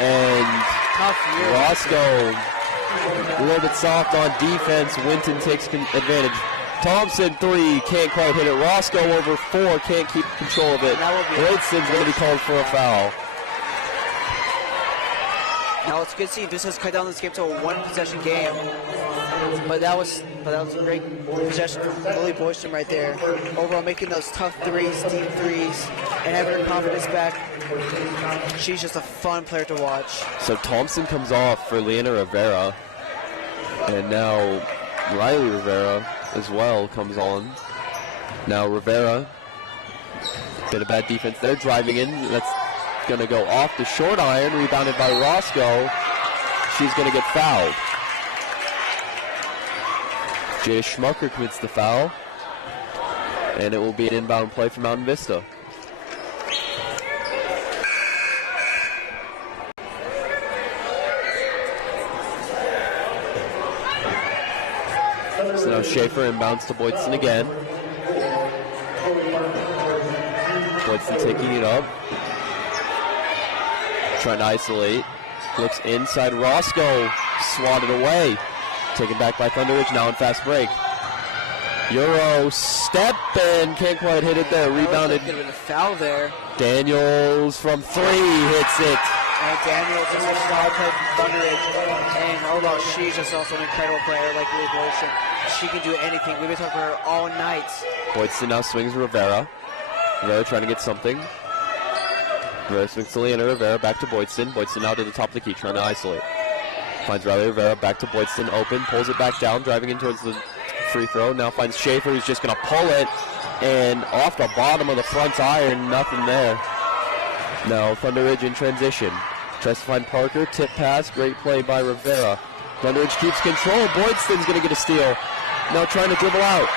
And Roscoe a little bit soft on defense. Winton takes advantage. Thompson 3, can't quite hit it. Roscoe over 4, can't keep control of it. Boydston's going to be called for a foul. Now it's good to see this has cut down this game to a 1-possession game. But that was a great possession from Lily Boydston right there. Overall, making those tough threes, deep threes, and having her confidence back. She's just a fun player to watch. So Thompson comes off for Leona Rivera. And now Riley Rivera as well comes on. Now Rivera, bit of bad defense there, driving in. That's going to go off the short iron, rebounded by Roscoe. She's going to get fouled. Jada Schmucker commits the foul, and it will be an inbound play for Mountain Vista. So now Schaefer inbounds to Boydston again. Boydston taking it up. Trying to isolate. Looks inside. Roscoe swatted away. Taken back by Thunderridge, now in fast break. Euro step and can't quite hit it there. Rebounded. Could have been a foul there. Daniels from 3 hits it. And Daniels is a star player from Thunderridge. And although she's just also an incredible player like Lily Boydston, she can do anything. We've been talking about her all night. Boydston now swings Rivera. Rivera trying to get something. Rivera swings to Leona Rivera, back to Boydston. Boydston now to the top of the key, trying to isolate. Finds Riley Rivera, back to Boydston, open, pulls it back down, driving in towards the free throw. Now finds Schaefer, who's just going to pull it, and off the bottom of the front iron, nothing there. Now Thunderridge in transition. Tries to find Parker, tip pass, great play by Rivera. Thunderridge keeps control, Boydston's going to get a steal. Now trying to dribble out.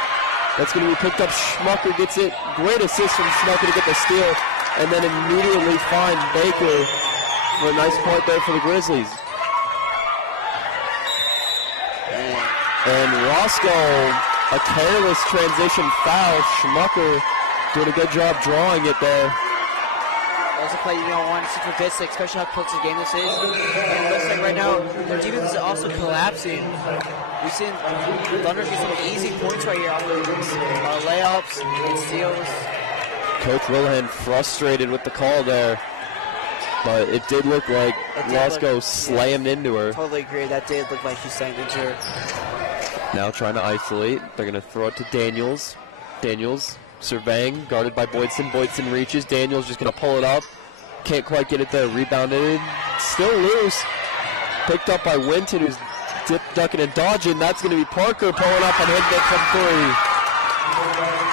That's going to be picked up, Schmucker gets it. Great assist from Schmucker to get the steal, and then immediately find Baker for a nice point there for the Grizzlies. And Roscoe, a careless transition foul. Schmucker doing a good job drawing it there. That's a play you don't want to see for Vista, especially how close the game this is. And it looks like right now their defense is also collapsing. We've seen Thunder get some easy points right here off of these layups and steals. Coach Wilhelm frustrated with the call there, but it did look like Roscoe slammed into her. Totally agree. That did look like she slammed into her. Now trying to isolate. They're going to throw it to Daniels. Daniels surveying, guarded by Boydson. Boydson reaches. Daniels just going to pull it up. Can't quite get it there. Rebounded. Still loose. Picked up by Winton, who's ducking and dodging. That's going to be Parker pulling up and hitting it from 3.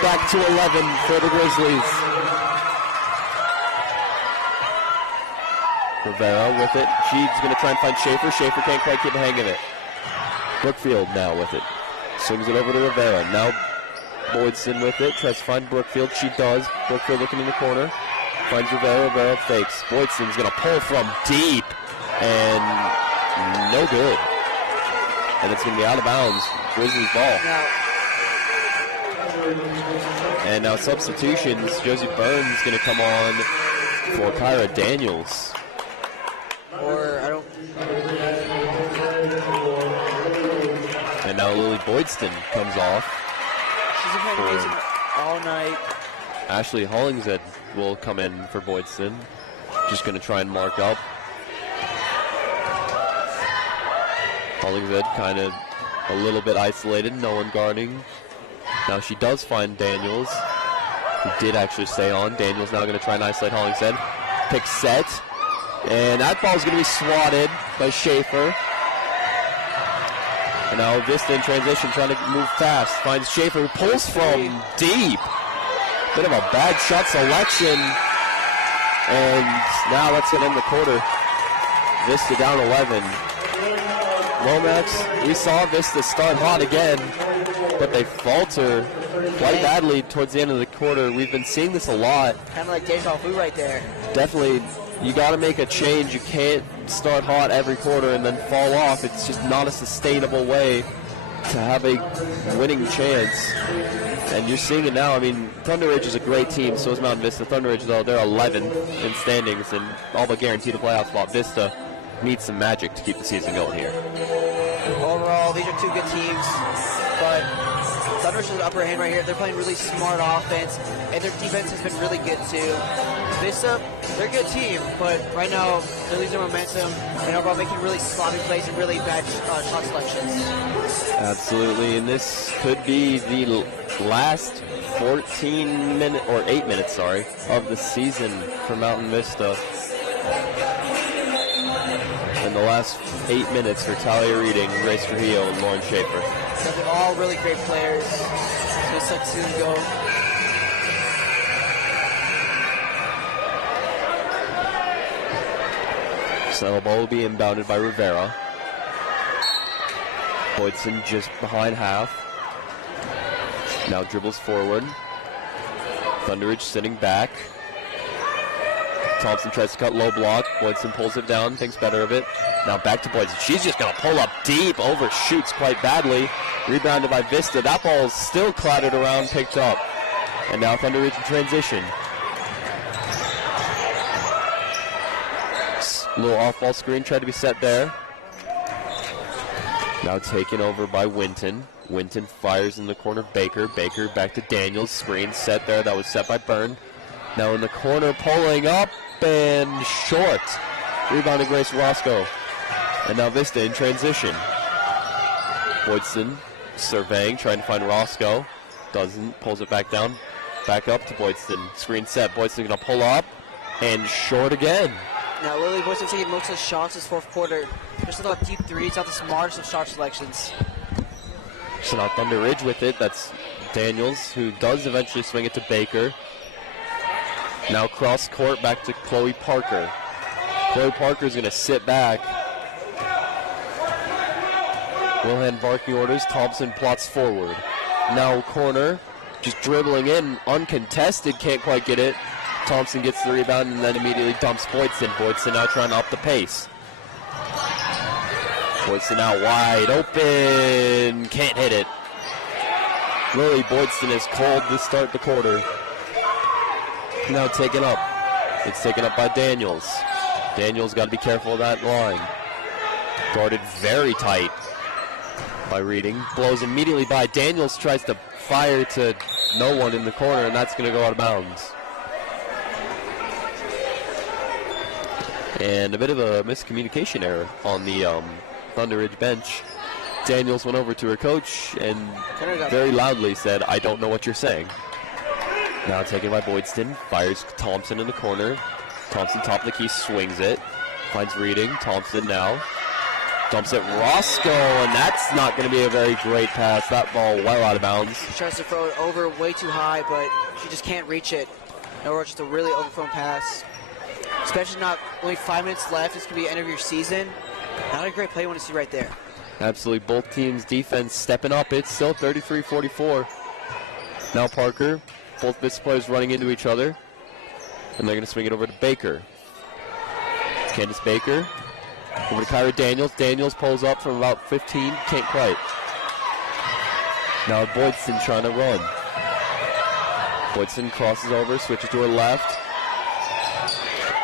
Back to 11 for the Grizzlies. Rivera with it. She's going to try and find Schaefer. Schaefer can't quite get the hang of it. Brookfield now with it. Swings it over to Rivera. Now Boydson with it. Tries to find Brookfield. She does. Brookfield looking in the corner. Finds Rivera. Rivera fakes. Boydson's going to pull from deep. And no good. And it's going to be out of bounds. Grizzlies ball. And now substitutions. Josie Burns going to come on for Kyra Daniels. And now Lily Boydston comes off. She's been playing amazing all night. Ashley Hollingshead will come in for Boydston. Just going to try and mark up. Hollingshead kind of a little bit isolated, no one guarding. Now she does find Daniels, who did actually stay on. Daniels now going to try and isolate Hollingshead. Pick set. And that ball is going to be swatted by Schaefer. And now Vista in transition, trying to move fast. Finds Schaefer, who pulls from deep. Bit of a bad shot selection. And now that's going to end the quarter. Vista down 11. Lomax, we saw Vista start hot again, but they falter quite badly towards the end of the quarter. We've been seeing this a lot. Kind of like deja vu right there. Definitely, you got to make a change. You can't start hot every quarter and then fall off. It's just not a sustainable way to have a winning chance. And you're seeing it now. I mean, Thunderridge is a great team, so is Mountain Vista. Thunderridge, though, they're 11th in standings and all but guaranteed a playoff spot. Vista needs some magic to keep the season going here. Overall, these are two good teams, but Thunderridge has the upper hand right here. They're playing really smart offense, and their defense has been really good too. Vista, they're a good team, but right now they're losing momentum and overall making really sloppy plays and really bad shot selections. Absolutely, and this could be the last 8 minutes, of the season for Mountain Vista. And the last 8 minutes for Talia Reading, Grace Trujillo, and Lauren Schaefer. So they're all really great players. Just like to go. So the ball will be inbounded by Rivera. Boydson just behind half. Now dribbles forward. Thunderridge sitting back. Thompson tries to cut low block. Boydson pulls it down, thinks better of it. Now back to Boydson. She's just going to pull up deep, overshoots quite badly. Rebounded by Vista. That ball is still clattered around, picked up. And now Thunderridge in transition. Little off-ball screen tried to be set there. Now taken over by Winton. Winton fires in the corner. Baker. Baker back to Daniels. Screen set there. That was set by Byrne. Now in the corner, pulling up and short. Rebounded Grace Roscoe. And now Vista in transition. Boydson surveying, trying to find Roscoe. Doesn't. Pulls it back down. Back up to Boydson. Screen set. Boydson going to pull up and short again. Now Lily Boydson taking most of the shots this fourth quarter. Just about deep threes, not the smartest of shot selections. So now Thunderridge with it. That's Daniels, who does eventually swing it to Baker. Now cross court back to Chloe Parker. Chloe Parker's going to sit back. Wilhelm barking orders. Thompson plots forward. Now corner, just dribbling in, uncontested, can't quite get it. Thompson gets the rebound and then immediately dumps Boydson. Boydson now trying to up the pace. Boydson now wide open, can't hit it. Lily Boydson is cold to start the quarter. Now taken up It's taken up by Daniels. Daniels got to be careful of that line. Guarded very tight by Reading. Blows immediately by. Daniels tries to fire to no one in the corner, and that's going to go out of bounds. And a bit of a miscommunication error on the Thunderridge bench. Daniels went over to her coach and very loudly said, "I don't know what you're saying." Now taken by Boydston, fires Thompson in the corner. Thompson top of the key, swings it, finds Reading. Thompson now dumps it Roscoe, and that's not going to be a very great pass. That ball well out of bounds. She tries to throw it over way too high, but she just can't reach it. Or just a really overthrown pass. Especially not only 5 minutes left. This could be the end of your season. Not a great play you want to see right there. Absolutely, both teams' defense stepping up. It's still 33-44. Now Parker, both Vista players running into each other, and they're going to swing it over to Baker. Candace Baker over to Kyra Daniels. Daniels pulls up from about 15, can't quite. Now Boydston trying to run. Boydston crosses over, switches to her left,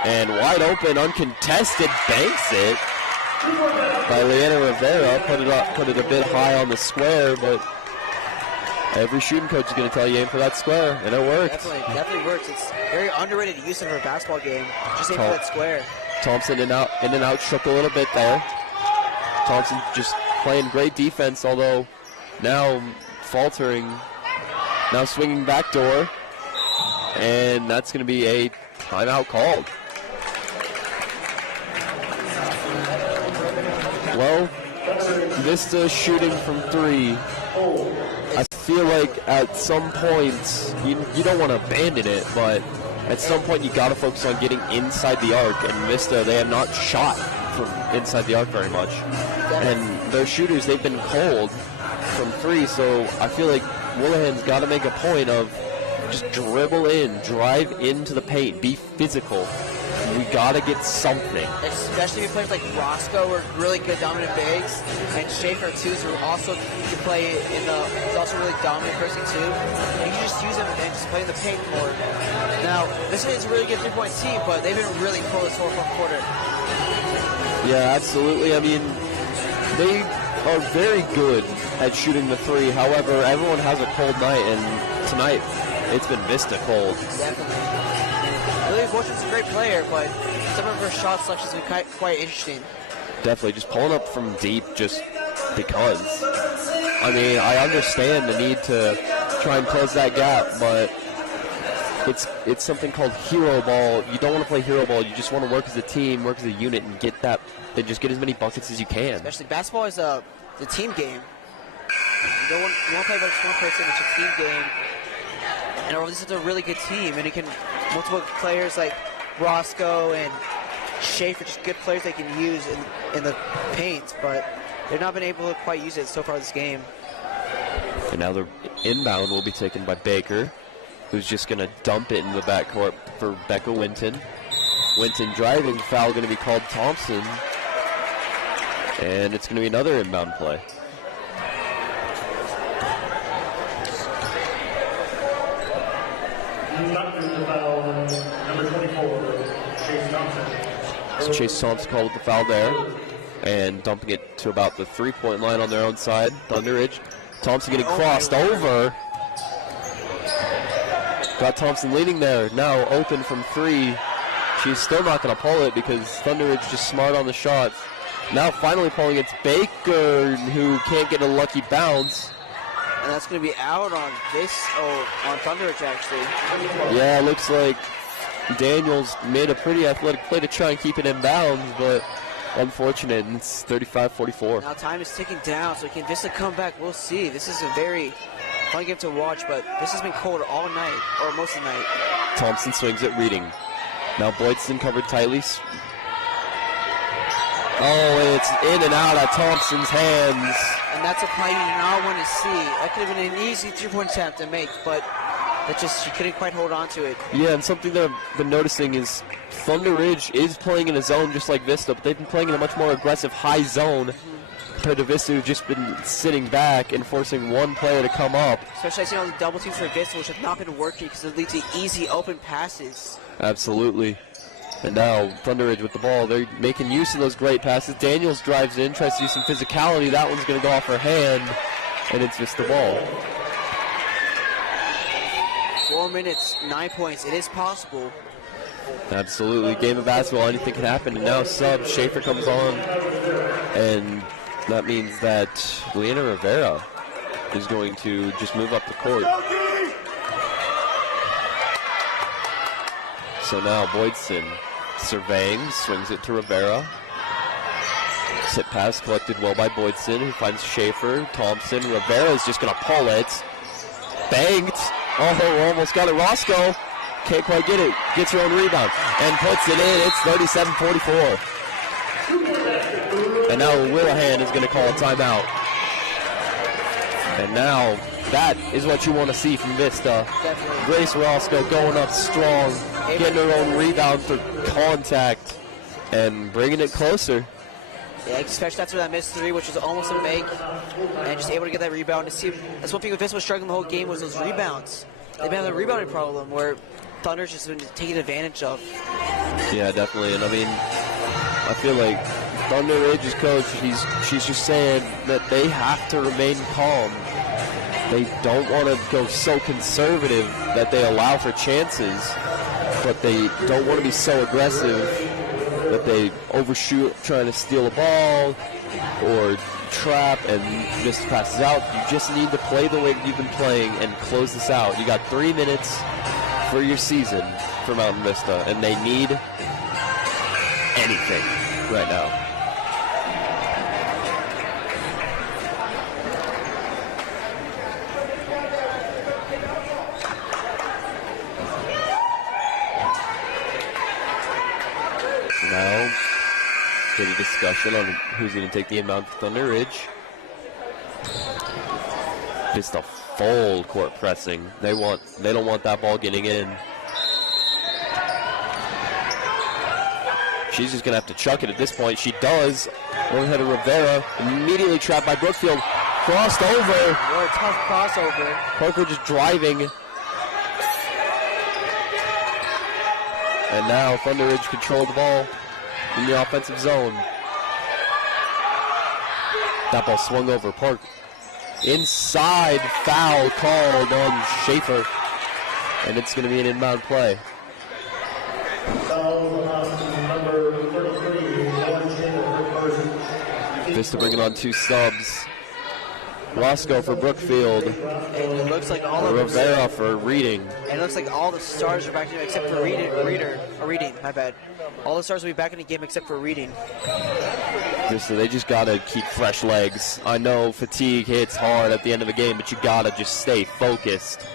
and wide open, uncontested, banks it by Leanna Rivera. Put it a bit high on the square, but every shooting coach is going to tell you aim for that square, and it worked. Definitely works. It's very underrated use of her basketball game. Just aim for that square. Thompson in and out, shook a little bit there. Thompson just playing great defense, although now faltering. Now swinging back door, and that's going to be a timeout called. Well, Vista shooting from three. I feel like at some point, you don't want to abandon it, but at some point you got to focus on getting inside the arc, and Vista, they have not shot from inside the arc very much. And their shooters, they've been cold from three, so I feel like Willihan's got to make a point of just dribble in, drive into the paint, be physical. We gotta get something. Especially if players like Roscoe are really good dominant bigs, and Schaefer too, who also can play is also really dominant person too. And you can just use them and just play in the paint more. Now, this is a really good 3-point team, but they've been really cold this whole fourth quarter. Yeah, absolutely. I mean, they are very good at shooting the three. However, everyone has a cold night, and tonight it's been Vista cold. Definitely. Lily Boydston's a great player, but some of her shot selections have been quite interesting. Definitely, just pulling up from deep just because. I mean, I understand the need to try and close that gap, but it's something called hero ball. You don't want to play hero ball. You just want to work as a team, work as a unit, and get just get as many buckets as you can. Especially basketball is the team game. You want to play against one person. It's a team game. And this is a really good team, and it can multiple players like Roscoe and Schaefer, just good players they can use in the paint, but they've not been able to quite use it so far this game. And now the inbound will be taken by Baker, who's just going to dump it in the backcourt for Becca Winton. Winton driving, foul going to be called Thompson, and it's going to be another inbound play. Number 24, Chase Thompson. So Chase Thompson called with the foul there, and dumping it to about the 3-point line on their own side. Thunderridge. Thompson getting crossed over. Got Thompson leading there. Now open from three. She's still not going to pull it because Thunderridge just smart on the shots. Now finally pulling it's Baker, who can't get a lucky bounce. And that's going to be out on on Thunderridge, actually. Yeah, it looks like Daniels made a pretty athletic play to try and keep it in bounds, but unfortunate, and it's 35-44. Now time is ticking down, so can Vista come back? We'll see. This is a very fun game to watch, but this has been cold all night, or most of the night. Thompson swings at Reading. Now Boydston covered tightly. Oh, it's in and out of Thompson's hands. And that's a play you do not want to see. That could have been an easy 3-point attempt to make, but she couldn't quite hold on to it. Yeah, and something that I've been noticing is Thunderridge is playing in a zone just like Vista, but they've been playing in a much more aggressive high zone compared to Vista, who've just been sitting back and forcing one player to come up. Especially I see all the double teams for Vista, which have not been working because it leads to easy open passes. Absolutely. And now Thunderridge with the ball. They're making use of those great passes. Daniels drives in, tries to do some physicality. That one's going to go off her hand, and it's just the ball. 4 minutes, 9 points. It is possible. Absolutely. Game of basketball, anything can happen. And now sub, Schaefer comes on, and that means that Leona Rivera is going to just move up the court. So now Boydson surveying, swings it to Rivera. Sit pass collected well by Boydson, who finds Schaefer. Thompson, Rivera is just going to pull it. Banked. Oh, almost got it. Roscoe can't quite get it. Gets her own rebound and puts it in. It's 37-44. And now Willihan is going to call a timeout. And now that is what you want to see from Vista. Definitely. Grace Roscoe going up strong, getting her own rebound through contact, and bringing it closer. Yeah, especially after that missed three, which was almost a make, and just able to get that rebound. To see, that's one thing with Vista was struggling the whole game was those rebounds. They've been having a rebounding problem where Thunder's just been taking advantage of. Yeah, definitely. And I mean, I feel like Thunderridge's coach, she's just saying that they have to remain calm. They don't want to go so conservative that they allow for chances, but they don't want to be so aggressive that they overshoot trying to steal a ball or trap and miss passes out. You just need to play the way you've been playing and close this out. You got 3 minutes for your season for Mountain Vista, and they need anything right now. Now, get a discussion on who's going to take the inbound for Thunderridge. Just a full court pressing. They don't want that ball getting in. She's just going to have to chuck it at this point. She does. Overhead of Rivera. Immediately trapped by Brookfield. Crossed over. What a tough crossover. Parker just driving. And now Thunderridge controlled the ball in the offensive zone. That ball swung over. Park inside, foul called on Schaefer. And it's going to be an inbound play. Vista bringing on 2 subs. Roscoe for Brookfield. And it looks like all of Rivera for Reading. And it looks like all the stars are back in except for Reading. My bad. All the stars will be back in the game except for Reading. Vista, they just got to keep fresh legs. I know fatigue hits hard at the end of the game, but you got to just stay focused.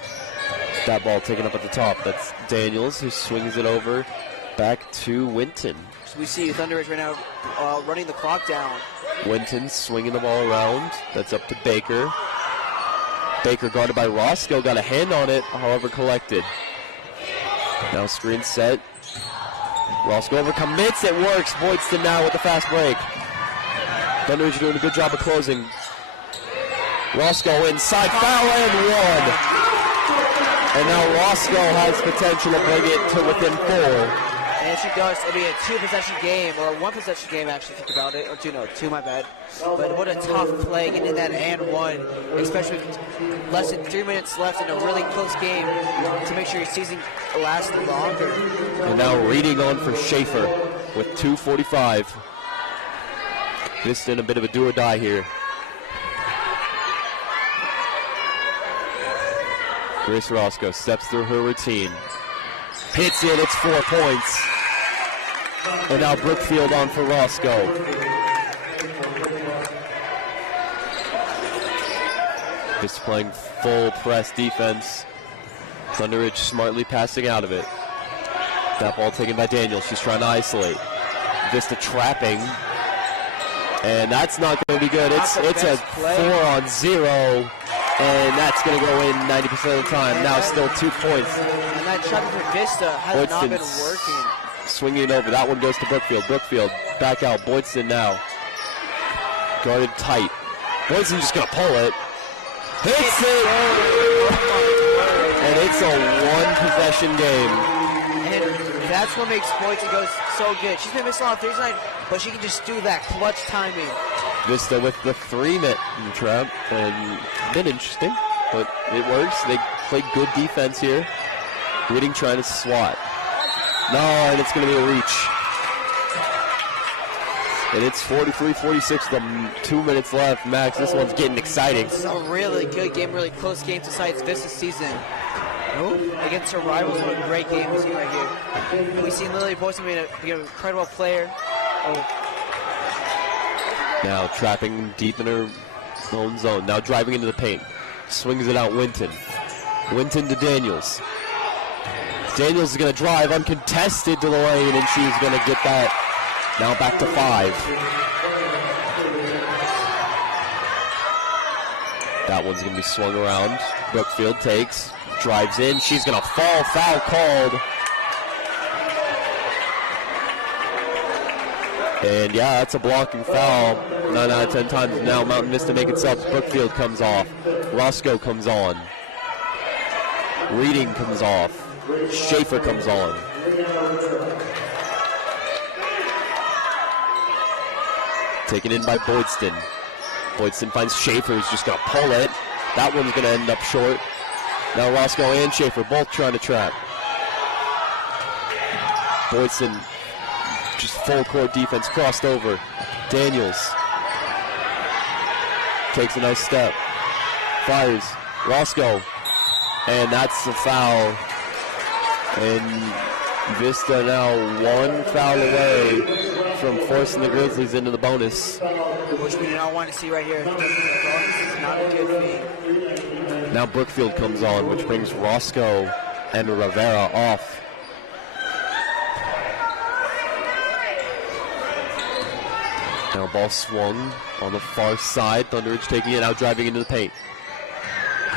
That ball taken up at the top. That's Daniels who swings it over back to Winton. So we see Thunderridge right now running the clock down. Winton swinging the ball around. That's up to Baker. Baker guarded by Roscoe. Got a hand on it, however collected. Now screen set. Roscoe overcommits. It works. Boydston now with the fast break. Thunderridge doing a good job of closing. Roscoe inside. Foul and one. And now Roscoe has potential to bring it to within 4. And if she does, it'll be a 2-possession game, or a 1-possession game, actually, think about it. Or 2, my bad. But what a tough play getting in that and one, especially with less than 3 minutes left in a really close game to make sure your season lasts longer. And now Reading on for Schaefer with 2:45. Just in a bit of a do or die here. Grace Roscoe steps through her routine. Hits it, it's 4 points. And now Brookfield on for Roscoe. Just playing full press defense. Thunderridge smartly passing out of it. That ball taken by Daniels. She's trying to isolate. Vista trapping. And that's not going to be good. It's a 4-on-0. And that's going to go in 90% of the time. Now still 2 points. And that trapping for Vista has not been working. Swinging over. That one goes to Brookfield. Brookfield back out. Boydston now. Guarded tight. Boydston just going to pull it. Hits it! And it's a 1-possession game. And That's what makes Boydton go so good. She's been missing a lot of threes tonight, but she can just do that clutch timing. Vista with the 3-minute trap, and a bit interesting, but it works. They play good defense here. Reading trying to swat. No, and it's going to be a reach. And it's 43-46 with 2 minutes left. Max, this one's getting exciting. This is a really good game, really close game to Science Vista's season. Against her rivals, what a great game we see right here. We've seen Lily Boyson be an incredible player. Now trapping deep in her own zone. Now driving into the paint. Swings it out, Winton. Winton to Daniels. Daniels is going to drive uncontested to the lane, and she's going to get that. Now back to 5. That one's going to be swung around. Brookfield takes, drives in. She's going to fall. Foul called. And yeah, that's a blocking foul. 9 out of 10 times. Now Mountain Vista making subs. Brookfield comes off. Roscoe comes on. Reading comes off. Schaefer comes on. Taken in by Boydston. Boydston finds Schaefer, who's just going to pull it. That one's going to end up short. Now Roscoe and Schaefer both trying to trap. Boydston, just full court defense, crossed over. Daniels takes a nice step. Fires. Roscoe. And that's the foul. And Vista now 1 foul away from forcing the Grizzlies into the bonus. Which we do not want to see right here. This is not a good thing. Now Brookfield comes on, which brings Roscoe and Rivera off. Now ball swung on the far side. Thunderridge taking it out, driving into the paint.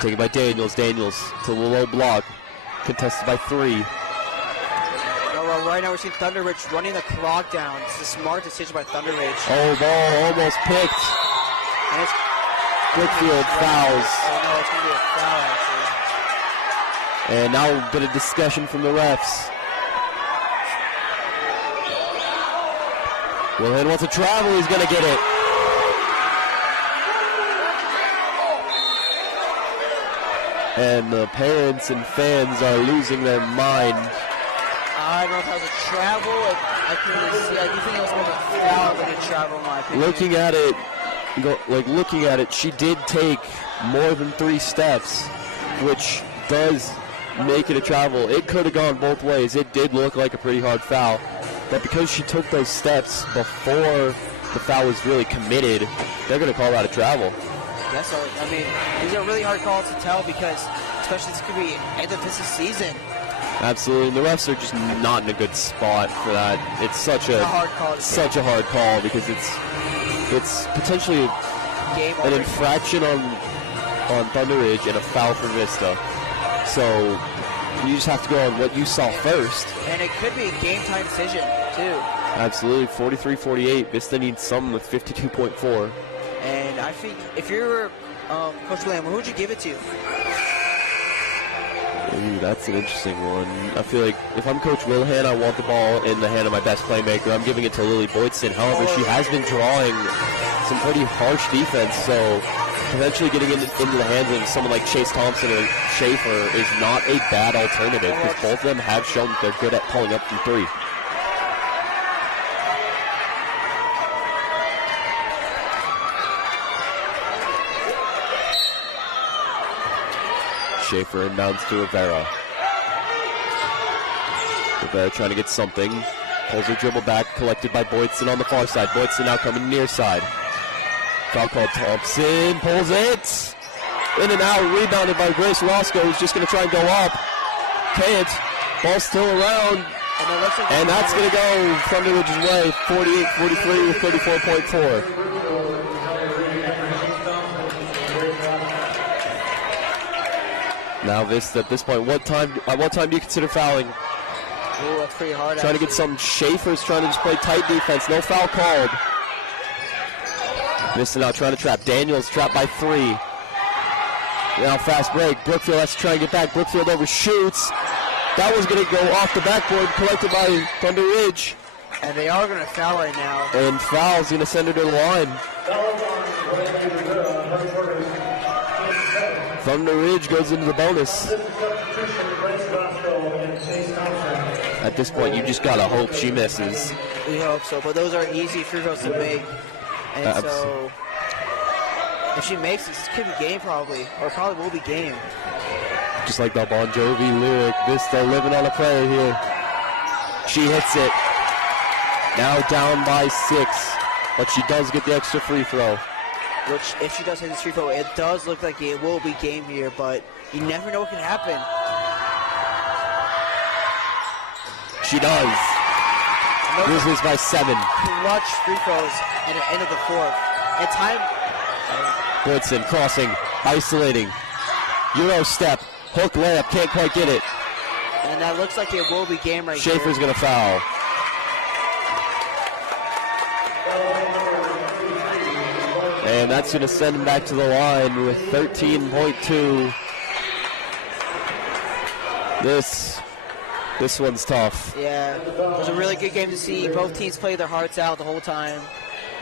Taken by Daniels. Daniels to the low block. Contested by 3. Well, right now we're seeing Thunderridge running the clock down. It's a smart decision by Thunderridge. Oh, ball almost picked. And it's Brookfield fouls. Oh no, it's going to be a foul actually. And now a bit of discussion from the refs. Wilhelm wants to travel. He's going to get it. And the parents and fans are losing their mind. I don't know if that was a travel. I can really see. I do think it was more of a foul than a travel, in my opinion. Looking at it, she did take more than 3 steps, which does make it a travel. It could have gone both ways. It did look like a pretty hard foul, but because she took those steps before the foul was really committed, they're going to call that a travel. Yes, so, I mean, these are really hard calls to tell because, especially this could be end of this season. Absolutely, and the refs are just not in a good spot for that. It's such a hard call because it's potentially an infraction on Thunderridge and a foul for Vista. So you just have to go on what you saw first. And it could be a game time decision too. Absolutely, 43-48. Vista needs something with 52.4. And I think if you're Coach William, who would you give it to? Ooh, that's an interesting one. I feel like if I'm Coach Wilhan, I want the ball in the hand of my best playmaker. I'm giving it to Lily Boydston. However, she has been drawing some pretty harsh defense, so eventually getting into the hands of someone like Chase Thompson or Schaefer is not a bad alternative because both of them have shown that they're good at pulling up from 3. Schaefer inbounds to Rivera. Rivera trying to get something. Pulls her dribble back, collected by Boydston on the far side. Boydston now coming near side. Foul called. Thompson pulls it. In and out, rebounded by Grace Roscoe, who's just going to try and go up. Can't. Ball still around. And that's going to go Thunderridge's way. 48-43 with 34.4. Now Vista at this point, at what time do you consider fouling? Ooh, that's pretty hard. Trying to get some. Schaefer's trying to just play tight defense. No foul called. Vista now trying to trap. Daniels trapped by 3. Now fast break. Brookfield has to try and get back. Brookfield overshoots. That was going to go off the backboard, collected by Thunderridge. And they are going to foul right now. And foul's going to send her to the line. Thunderridge goes into the bonus. At this point, you just got to hope she misses. We hope so, but those are easy free throws to make. And so, if she makes this could be game probably, or probably will be game. Just like the Bon Jovi lyric, Vista living on a prayer here. She hits it. Now down by 6, but she does get the extra free throw. Which, if she does hit this free throw, it does look like it will be game here, but you never know what can happen. She does. Grizzlies by 7. Clutch free throws at the end of the fourth. And time. Woodson crossing, isolating. Euro step, hook layup, can't quite get it. And that looks like it will be game right here. Schaefer's going to foul. And that's going to send him back to the line with 13.2. This one's tough. Yeah, it was a really good game to see. Both teams play their hearts out the whole time.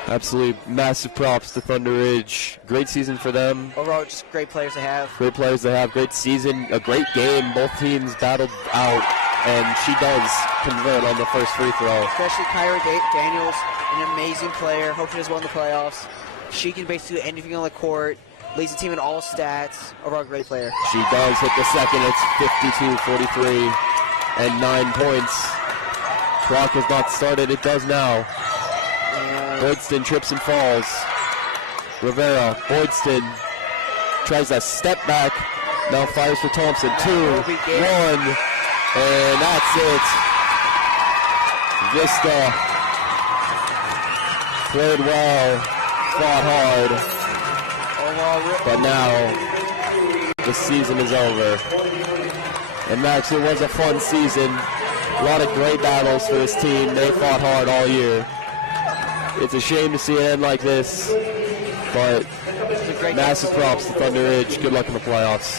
Absolutely massive props to Thunderridge. Great season for them. Overall, just great players to have. Great players to have. Great season. A great game. Both teams battled out, and she does convert on the first free throw. Especially Kyra Daniels, an amazing player. Hope she does well in the playoffs. She can basically do anything on the court. Leads the team in all stats. Overall, a great player. She does hit the second. It's 52-43 and 9 points. Clock has not started. It does now. Boydston trips and falls. Rivera, Boydston tries a step back. Now fires for Thompson. 2, 1, and that's it. Vista played well, fought hard, but now the season is over. And Max, it was a fun season. A lot of great battles for this team. They fought hard all year. It's a shame to see it end like this, but massive props to Thunderridge. Good luck in the playoffs.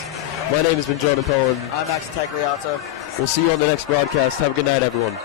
My name has been Jonah Cohen. I'm Max Tagliato. We'll see you on the next broadcast. Have a good night, everyone.